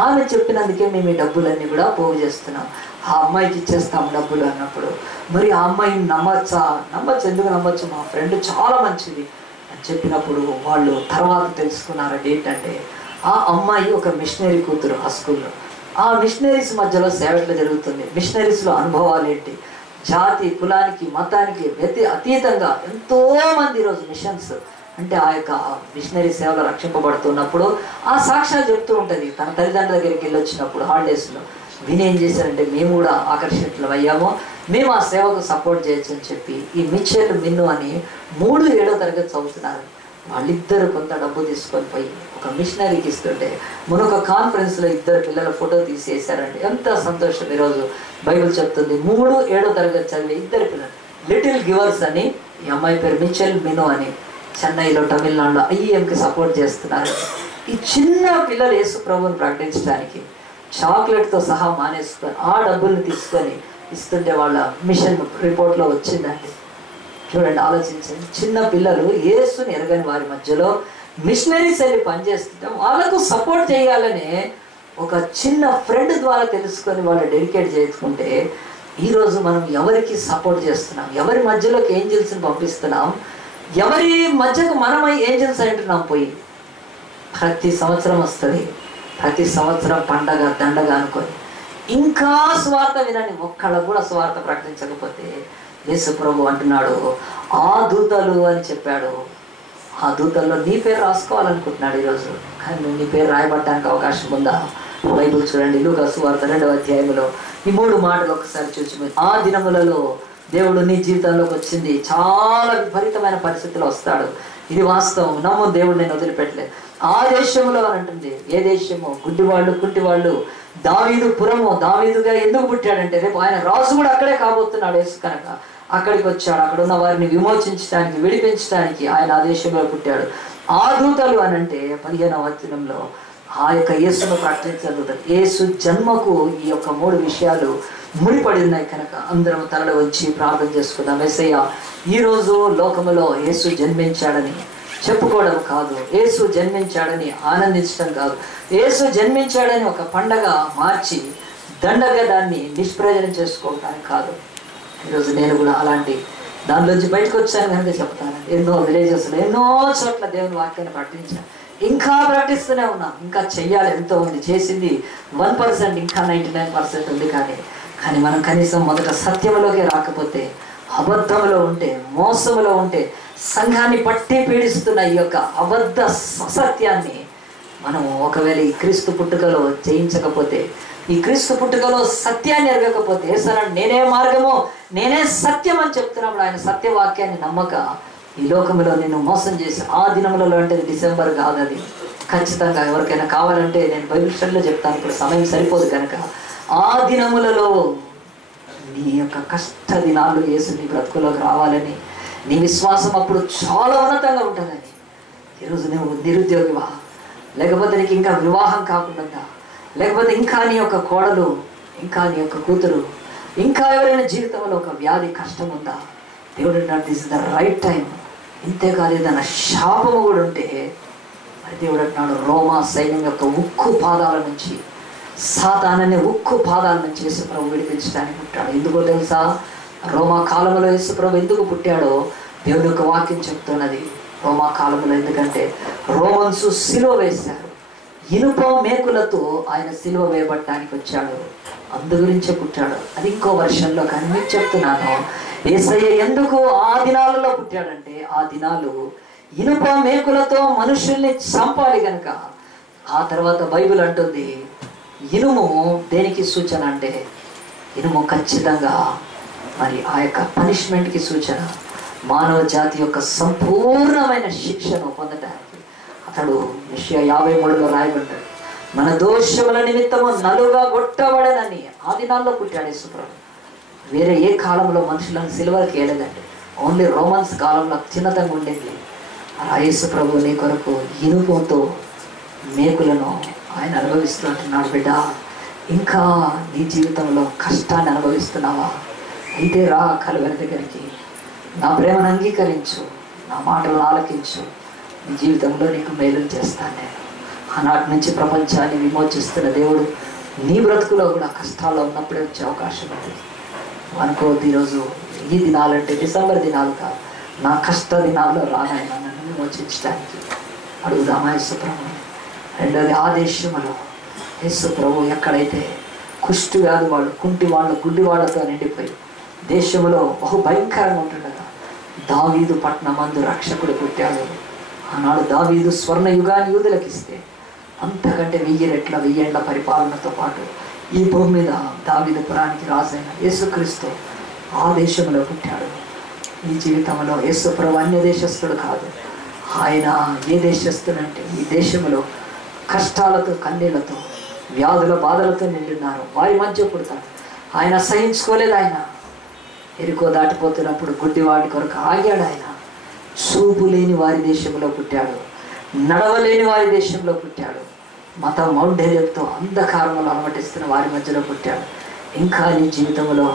ఆమె చెప్పినందుకే మేము ఈ డబ్బులన్నీ కూడా పోగు చేస్తున్నాం, ఆ అమ్మాయికి ఇచ్చేస్తాం డబ్బులు అన్నప్పుడు మరి ఆ అమ్మాయిని నమ్మచ్చు, ఎందుకు నమ్మచ్చు, మా ఫ్రెండ్ చాలా మంచిది అని చెప్పినప్పుడు వాళ్ళు తర్వాత తెలుసుకున్నారు ఏంటంటే ఆ అమ్మాయి ఒక మిషనరీ కూతురు ఆ స్కూల్లో. ఆ మిషనరీస్ మధ్యలో సేవ ఎట్లా జరుగుతుంది, మిషనరీస్లో అనుభవాలు ఏంటి, జాతి కులానికి మతానికి అతీతంగా ఎంతోమంది ఈరోజు మిషన్స్ అంటే ఆ యొక్క మిషనరీ సేవలో రక్షింపబడుతున్నప్పుడు ఆ సాక్ష్యాలు చెప్తూ ఉంటుంది. తన తల్లిదండ్రుల దగ్గరికి వెళ్ళి వచ్చినప్పుడు హాలిడేస్లో విని ఏం చేశారంటే మేము కూడా ఆకర్షితులు అయ్యాము, మేము ఆ సేవకు సపోర్ట్ చేయొచ్చు అని చెప్పి ఈ మిచెల్ మిన్ను అని 3-7వ తరగతి చదువుతున్నారు. వాళ్ళిద్దరు కొంత డబ్బు తీసుకొని పోయి ఒక మిషనరీకి ఇస్తుంటే మనొక కాన్ఫరెన్స్లో 2 పిల్లల ఫోటో తీసేసారండి. ఎంత సంతోషం. ఈరోజు బైబిల్ చెప్తుంది 3-7వ తరగతి చదివే 2 పిల్లలు లిటిల్ గివర్స్ అని, ఈ అమ్మాయి పేరు మిచెల్ మిన్ను అని, చెన్నైలో తమిళనాడులో ఐఎంకి సపోర్ట్ చేస్తున్నారు. ఈ చిన్న పిల్లలు యేసు ప్రభువుని ప్రకటించడానికి చాక్లెట్తో సహా మానేసుకొని ఆ డబ్బుల్ని తీసుకొని ఇస్తుంటే వాళ్ళ మిషన్ రిపోర్ట్లో వచ్చిందండి. చూడండి, ఆలోచించండి. చిన్న పిల్లలు యేసుని ఎరగని వారి మధ్యలో మిషనరీస్ వెళ్ళి పనిచేస్తుంటే వాళ్ళకు సపోర్ట్ చేయాలనే ఒక చిన్న ఫ్రెండ్ ద్వారా తెలుసుకొని వాళ్ళు డెడికేట్ చేసుకుంటే ఈరోజు మనం ఎవరికి సపోర్ట్ చేస్తున్నాం, ఎవరి మధ్యలోకి ఏంజల్స్ని పంపిస్తున్నాం, ఎవరి మధ్యకు మనమై ఏంజల్స్ అంటున్నాం పోయి. ప్రతి సంవత్సరం వస్తుంది, ప్రతి సంవత్సరం పండగ దండగ అనుకొని ఇంకా స్వార్థ వినని ఒక్కళ్ళకు కూడా స్వార్థ ప్రకటించకపోతే యేసు ప్రభు అంటున్నాడు ఆ దూతలు అని చెప్పాడు. ఆ దూతల్లో నీ పేరు రాసుకోవాలనుకుంటున్నాడు ఈరోజు, కానీ నీ పేరు రాయబడటానికి అవకాశం ఉందా? బైబిల్ చూడండి, లూకా సువార్త 2వ అధ్యాయంలో ఈ 3 మాటలు ఒకసారి చూసి, ఆ దినములలో దేవుడు నీ జీవితంలోకి వచ్చింది. చాలా విపరీతమైన పరిస్థితులు వస్తాడు, ఇది వాస్తవం. నమ్ము, దేవుడు నేను వదిలిపెట్టలేదు. ఆ దేశంలో అని అంటుంది. ఏ దేశము? గుడ్డివాళ్ళు, కుంటివాళ్ళు. దావీదు పురము. దావీదుగా ఎందుకు పుట్టాడంటే రేపు ఆయన రాజు కూడా అక్కడే కాబోతున్నాడు. యేసు కనుక అక్కడికి వచ్చాడు. అక్కడ ఉన్న వారిని విమోచించడానికి, విడిపించడానికి ఆయన ఆ దేశంలో పుట్టాడు. ఆ దూతలు అని అంటే 15వ వచనంలో ఆ యొక్క యేసును ప్రకటించదు. యేసు జన్మకు ఈ యొక్క 3 విషయాలు ముడిపడి ఉన్నాయి కనుక అందరం తలలో వచ్చి ప్రార్థన చేసుకుందాం. యేసయ్య, ఈరోజు లోకములో యేసు జన్మించాడని చెప్పుకోవడం కాదు, యేసు జన్మించాడని ఆనందించడం కాదు, యేసు జన్మించాడని ఒక పండగ మార్చి దండగా దాన్ని నిష్ప్రయోజనం చేసుకోవడానికి కాదు. ఈరోజు నేను కూడా అలాంటి దానిలోంచి బయటకు వచ్చాను కనుక చెప్తాను. ఎన్నో విలేజెస్లో ఎన్నో చోట్ల దేవుని వాక్యాన్ని ప్రకటించాను. ఇంకా ప్రకటిస్తూనే ఉన్నాం. ఇంకా చెయ్యాలి, ఎంతో ఉంది. చేసింది 1%, ఇంకా 99% ఉంది. కానీ మనం కనీసం మొదట సత్యంలోకి రాకపోతే, అబద్ధంలో ఉంటే, మోసంలో ఉంటే, సంఘాన్ని పట్టి పీడిస్తున్న ఈ యొక్క అబద్ధ సత్యాన్ని మనం ఒకవేళ ఈ క్రీస్తు పుట్టుకలో జయించకపోతే, ఈ క్రీస్తు పుట్టుకలో సత్యాన్ని ఎరగకపోతే, ఏసన్నాడు నేనే మార్గము, నేనే సత్యం అని చెప్తున్నప్పుడు ఆయన సత్యవాక్యాన్ని నమ్మక ఈ లోకంలో నిన్ను మోసం చేసి ఆ దినములలో అంటే డిసెంబర్ కాదు, అది ఖచ్చితంగా ఎవరికైనా కావాలంటే నేను బైబిల్ స్టడీలో చెప్తాను, ఇప్పుడు సమయం సరిపోదు కనుక. ఆ దినములలో నీ యొక్క కష్ట దినాలు యేసు నీ బ్రతుకులోకి రావాలని, నీ విశ్వాసం అప్పుడు చాలా ఉన్నతంగా ఉంటుందని. ఈరోజు నువ్వు నిరుద్యోగివా, లేకపోతే నీకు ఇంకా వివాహం కాకుండా, లేకపోతే ఇంకా నీ యొక్క కోడలు, ఇంకా నీ యొక్క కూతురు, ఇంకా ఎవరైనా జీవితంలో ఒక వ్యాధి కష్టం ఉందా, దేవుడు అంటున్నాడు this is the right time. ఇంతేకాదు ఏదైనా శాపము కూడా ఉంటే మరి దేవుడు అంటున్నాడు రోమా సైన్యం యొక్క ఉక్కు పాదాల నుంచి, సాతాననే ఉక్కు పాదాల నుంచి యేసుప్రభు విడిపించడానికి పుట్టాడు. ఎందుకో తెలుసా? రోమా కాలంలో యేసుప్రభు ఎందుకు పుట్టాడో దేవుడి యొక్క వాక్యం చెప్తున్నది. రోమా కాలంలో ఎందుకంటే రోమన్స్ సిలువ వేశారు, ఇనుప మేకులతో ఆయన సిలువ వేయబట్టడానికి వచ్చాడు, అందు గురించే పుట్టాడు. అది ఇంకో వర్షంలో. కానీ మీకు చెప్తున్నాను, యేసయ్య ఎందుకు ఆ దినాలలో పుట్టాడంటే ఆ దినాలు ఇనుప మేకులతో మనుషుల్ని చంపాలి గనక. ఆ తర్వాత బైబిల్ అంటుంది ఇనుము దేనికి సూచన అంటే, ఇనుము ఖచ్చితంగా మరి ఆ యొక్క పనిష్మెంట్కి సూచన, మానవ జాతి యొక్క సంపూర్ణమైన శిక్షను పొందడానికి. అతడు యెషయా 53లో రాయబడ్డాడు, మన దోషముల నిమిత్తము నలుగా కొట్టబడనని. ఆ దినాల్లో పుట్టాడు యేసుప్రభు. వేరే ఏ కాలంలో మనుషులను సిల్వర్కి వేయలేదండి. ఓన్లీ రోమన్స్ కాలంలో చిన్నతంగా ఉండేది. ఆ యేసుప్రభు నీ కొరకు ఇనుపుతో మేకులను ఆయన అనుభవిస్తూ అంటున్నాడు, బిడ్డ ఇంకా నీ జీవితంలో కష్టాన్ని అనుభవిస్తున్నావా? అయితే రా కలువరి దగ్గరికి, నా ప్రేమను అంగీకరించు, నా మాటలు ఆలకించు, నీ జీవితంలో నీకు మేలు చేస్తాను నేను. ఆనాటి నుంచి ప్రపంచాన్ని విమోచిస్తున్న దేవుడు నీ బ్రతుకులో కూడా కష్టాల్లో ఉన్నప్పుడే వచ్చే అవకాశం ఉంది. అనుకోవద్దు ఈరోజు ఈ దినాలంటే డిసెంబర్ దినాలు కాదు, నా కష్ట దినాల్లో రానాయన నన్ను విమోచించడానికి. అడుగుదామా యేసుప్రభు. రెండోది, ఆ దేశంలో యేసుప్రభు ఎక్కడైతే కుష్టి వ్యాధి వాళ్ళు, కుంటి వాళ్ళు, గుడ్డి వాళ్ళతో నిండిపోయి దేశంలో బహు భయంకరంగా ఉంటుండగా దావీదు పట్టణమందు రక్షకుడు పుట్టాడు. ఆనాడు దావీదు స్వర్ణ యుగాన్ని యూదులకు ఇస్తే అంతకంటే 1000 రెట్ల 1000 ఏళ్ల పరిపాలనతో పాటు ఈ భూమి మీద దావీదు పురానికి రాజైన యేసుక్రీస్తు ఆ దేశంలో పుట్టాడు. ఈ జీవితంలో యేసుప్రభు అన్య దేశస్థుడు కాదు. ఆయన ఏ దేశస్థుడంటే ఈ దేశంలో కష్టాలతో, కన్నీళ్లతో, వ్యాధుల బాధలతో నిండున్నారు, వారి మధ్య పుడతాడు. ఆయన సహించుకోలేదు. ఆయన ఎరుకో దాటిపోతున్నప్పుడు గుడ్డివాడి కొరకు ఆగాడు. ఆయన చూపు లేని వారి దేశంలో పుట్టాడు, నడవలేని వారి దేశంలో పుట్టాడు, మత మౌఢ్యంతో అంధకారంలో అలమటిస్తున్న వారి మధ్యలో పుట్టాడు. ఇంకా నీ జీవితంలో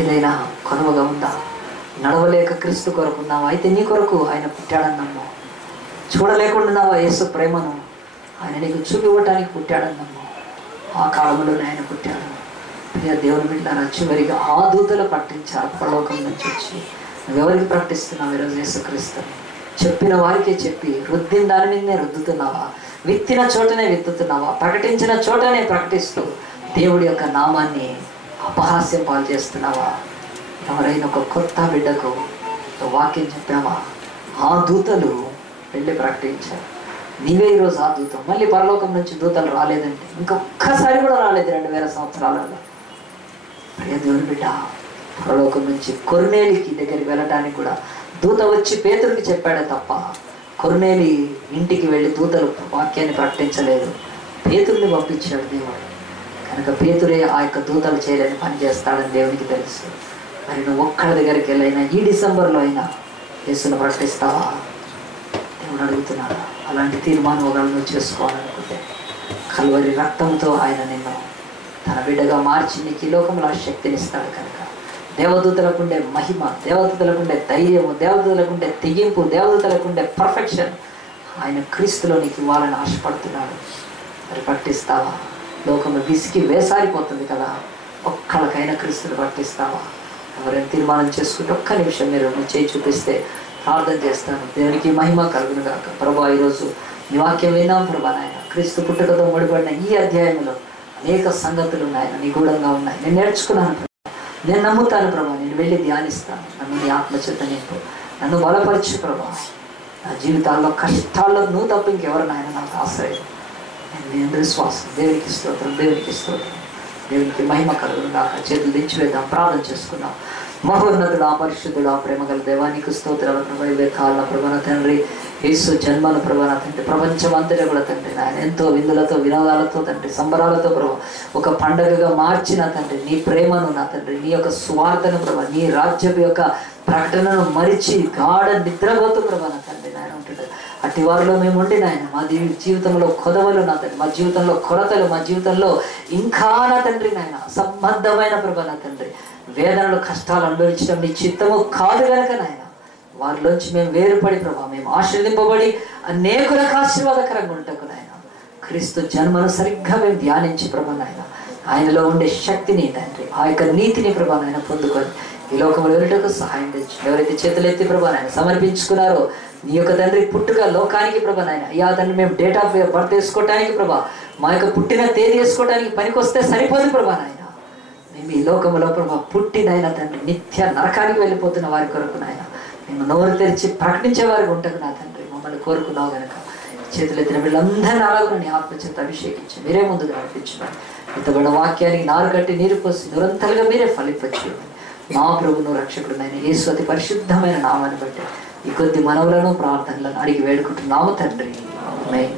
ఏదైనా కొనువగా ఉందా? నడవలేక క్రీస్తు కొరకు ఉన్నావా? అయితే నీ కొరకు ఆయన పుట్టాడన్నమ్మా. చూడలేకుండావా యేసు ప్రేమను? ఆయన నీకు చూపివ్వటానికి పుట్టాడన్నమ్మా. ఆ కాలంలోనే ఆయన పుట్టాడు. ప్రియ దేవుని బిడ్డలారా, చివరిగా ఆ దూతలు ప్రకటించారు పరలోకం నుంచి వచ్చి. నువ్వెవరికి ప్రకటిస్తున్నావు ఈరోజు? యేసుక్రీస్తుని. చెప్పిన వారికే చెప్పి రుద్దిన దాని మీదనే రుద్దుతున్నావా? విత్తిన చోటనే విత్తుతున్నావా? ప్రకటించిన చోటనే ప్రకటిస్తూ దేవుడి యొక్క నామాన్ని అపహాస్యం పాలు చేస్తున్నావా? ఎవరైనా ఒక కొత్త బిడ్డకు వాక్యం చెప్పావా? ఆ దూతలు వెళ్ళి ప్రకటించారు. నీవే ఈరోజు ఆ దూతం. మళ్ళీ పరలోకం నుంచి దూతలు రాలేదంటే ఇంకొక్కసారి కూడా రాలేదు 2000 సంవత్సరాలలో. ప్రియ దేవుని బిడ్డ, పరలోకం నుంచి కొర్నేలికి దగ్గరికి వెళ్ళడానికి కూడా దూత వచ్చి పేతురుకి చెప్పాడే తప్ప కొర్నేలి ఇంటికి వెళ్ళి దూతలు వాక్యాన్ని ప్రకటించలేదు. పేతురుని పంపించాడు దేవుడు. కనుక పేతురే ఆ యొక్క దూతలు చేయలేని పని చేస్తాడని దేవునికి తెలుసు. మరి నువ్వు ఒక్కడి దగ్గరికి వెళ్ళైనా ఈ డిసెంబర్లో అయినా యేసును ప్రకటిస్తావా? దేవుడు అడుగుతున్నాడు. అలాంటి తీర్మానం ఒకళ్ళు నువ్వు చేసుకోవాలనుకుంటే కల్వరి రక్తంతో ఆయన నిన్ను తన బిడ్డగా మార్చి నీకు ఈ లోకంలో శక్తిని ఇస్తాడు. కనుక దేవదూతలకుండే మహిమ, దేవదూతలకుండే ధైర్యము, దేవదూతలకుండే తెగింపు, దేవదూతలకుండే పర్ఫెక్షన్ ఆయన క్రీస్తులో నీకు ఇవ్వాలని ఆశపడుతున్నాడు. మరి పట్టిస్తావా? లోకంలో విసికి వేసారిపోతుంది కదా, ఒక్కళ్ళకైనా క్రీస్తుని పట్టిస్తావా? ఎవరైనా తీర్మానం చేసుకుంటే ఒక్క నిమిషం మీరు చేయి చూపిస్తే ప్రార్థన చేస్తాను. దేవునికి మహిమ కలుగును గాక. ప్రభా, ఈరోజు నీ వాక్యం విన్నాం ప్రభా. నాయన క్రీస్తు పుట్టుకతో ముడిపడిన ఈ అధ్యాయంలో అనేక సంగతులు ఉన్నాయి, నిగూఢంగా ఉన్నాయి. నేను నేర్చుకున్నాను ప్రభా, నేను నమ్ముతాను ప్రభా. నేను వెళ్ళి ధ్యానిస్తాను. నన్ను నీ ఆత్మచేత నింపు, నన్ను బలపరచు ప్రభా. నా జీవితాల్లో కష్టాల్లో నువ్వు తప్ప ఇంకెవరు నాయన నాకు ఆశ్రయం. నేను విశ్వాసం. దేవునికి స్తోత్రం, దేవునికి స్తోత్రం, దేవునికి మహిమ కలుగును గాక. చేతులు దించి వేద్దాం, ప్రార్థన చేసుకున్నాం. మహోన్నతుడా, పరిశుద్ధుడా, ప్రేమగల దేవానికి స్తోత్రాలు ప్రభా. ఇవే కాళ్ళ ప్రభాన తండ్రి, యేసు జన్మను ప్రభాన తండ్రి, ప్రపంచం అంతటా కూడా తండ్రి నాయన ఎంతో విందులతో వినోదాలతో తండ్రి సంబరాలతో ప్రభా ఒక పండగగా మార్చిన తండ్రి నీ ప్రేమను నా తండ్రి, నీ యొక్క స్వార్థను ప్రభా, నీ రాజ్యం యొక్క ప్రకటనను మరిచి గాఢ నిద్రపోతూ ప్రభా నా తండ్రి నాయన ఉంటుంది. అట్టి వారిలో మేము ఉండి నాయన మా జీవితంలో కొదవలు నా తండ్రి, మా జీవితంలో కొరతలు, మా జీవితంలో ఇంకా నా తండ్రి నాయన సంబంధమైన ప్రభా నా తండ్రి వేదనలు కష్టాలు అనుభవించడం నీ చిత్తము కాదు కనుక నాయన వారిలోంచి మేము వేరుపడి ప్రభా మేము ఆశీర్వదింపబడి అనేకులకు ఆశీర్వాదకరంగా ఉంటాకు నాయన. క్రీస్తు జన్మను సరిగ్గా మేము ధ్యానించి ప్రభా నాయన ఆయనలో ఉండే శక్తిని తండ్రి, ఆ యొక్క నీతిని ప్రభా నాయన పొందుకొని ఈ లోకంలో వెళ్ళటకు సహాయం తెచ్చు. ఎవరైతే చేతులెత్తి ప్రభా నాయన సమర్పించుకున్నారో నీ యొక్క తండ్రి పుట్టుక లోకానికి ప్రభా నాయన, అయ్యా తండ్రి మేము డేట్ ఆఫ్ బర్త్ వేసుకోవటానికి ప్రభా, మా యొక్క పుట్టిన తేదీ వేసుకోవడానికి పనికొస్తే సరిపోదు ప్రభా నాయన. మేము ఈ లోకంలో ప్రభా పుట్టినైనా తండ్రి నిత్య నరకానికి వెళ్ళిపోతున్న వారి కొరకు నాయన మేము నోరు తెరిచి ప్రకటించే వారికి ఉంటుంది నా తండ్రి. మమ్మల్ని కోరుకున్నావు కనుక చేతులు ఎత్తిన వీళ్ళందరినీ అలాగే నీ ఆత్మచేత అభిషేకించి మీరే ముందుకు నడిపించున్నాను. ఇంతబడిన వాక్యానికి నారు కట్టి నీరు పోసి నిరంతరంగా మీరే ఫలింపచ్చు. మా ప్రభును రక్షకుడునైన యేసు అతి పరిశుద్ధమైన నామాన్ని బట్టి ఈ కొద్ది మనవులను ప్రార్థనలను అడిగి వేడుకుంటున్నాము తండ్రి. ఆమేన్.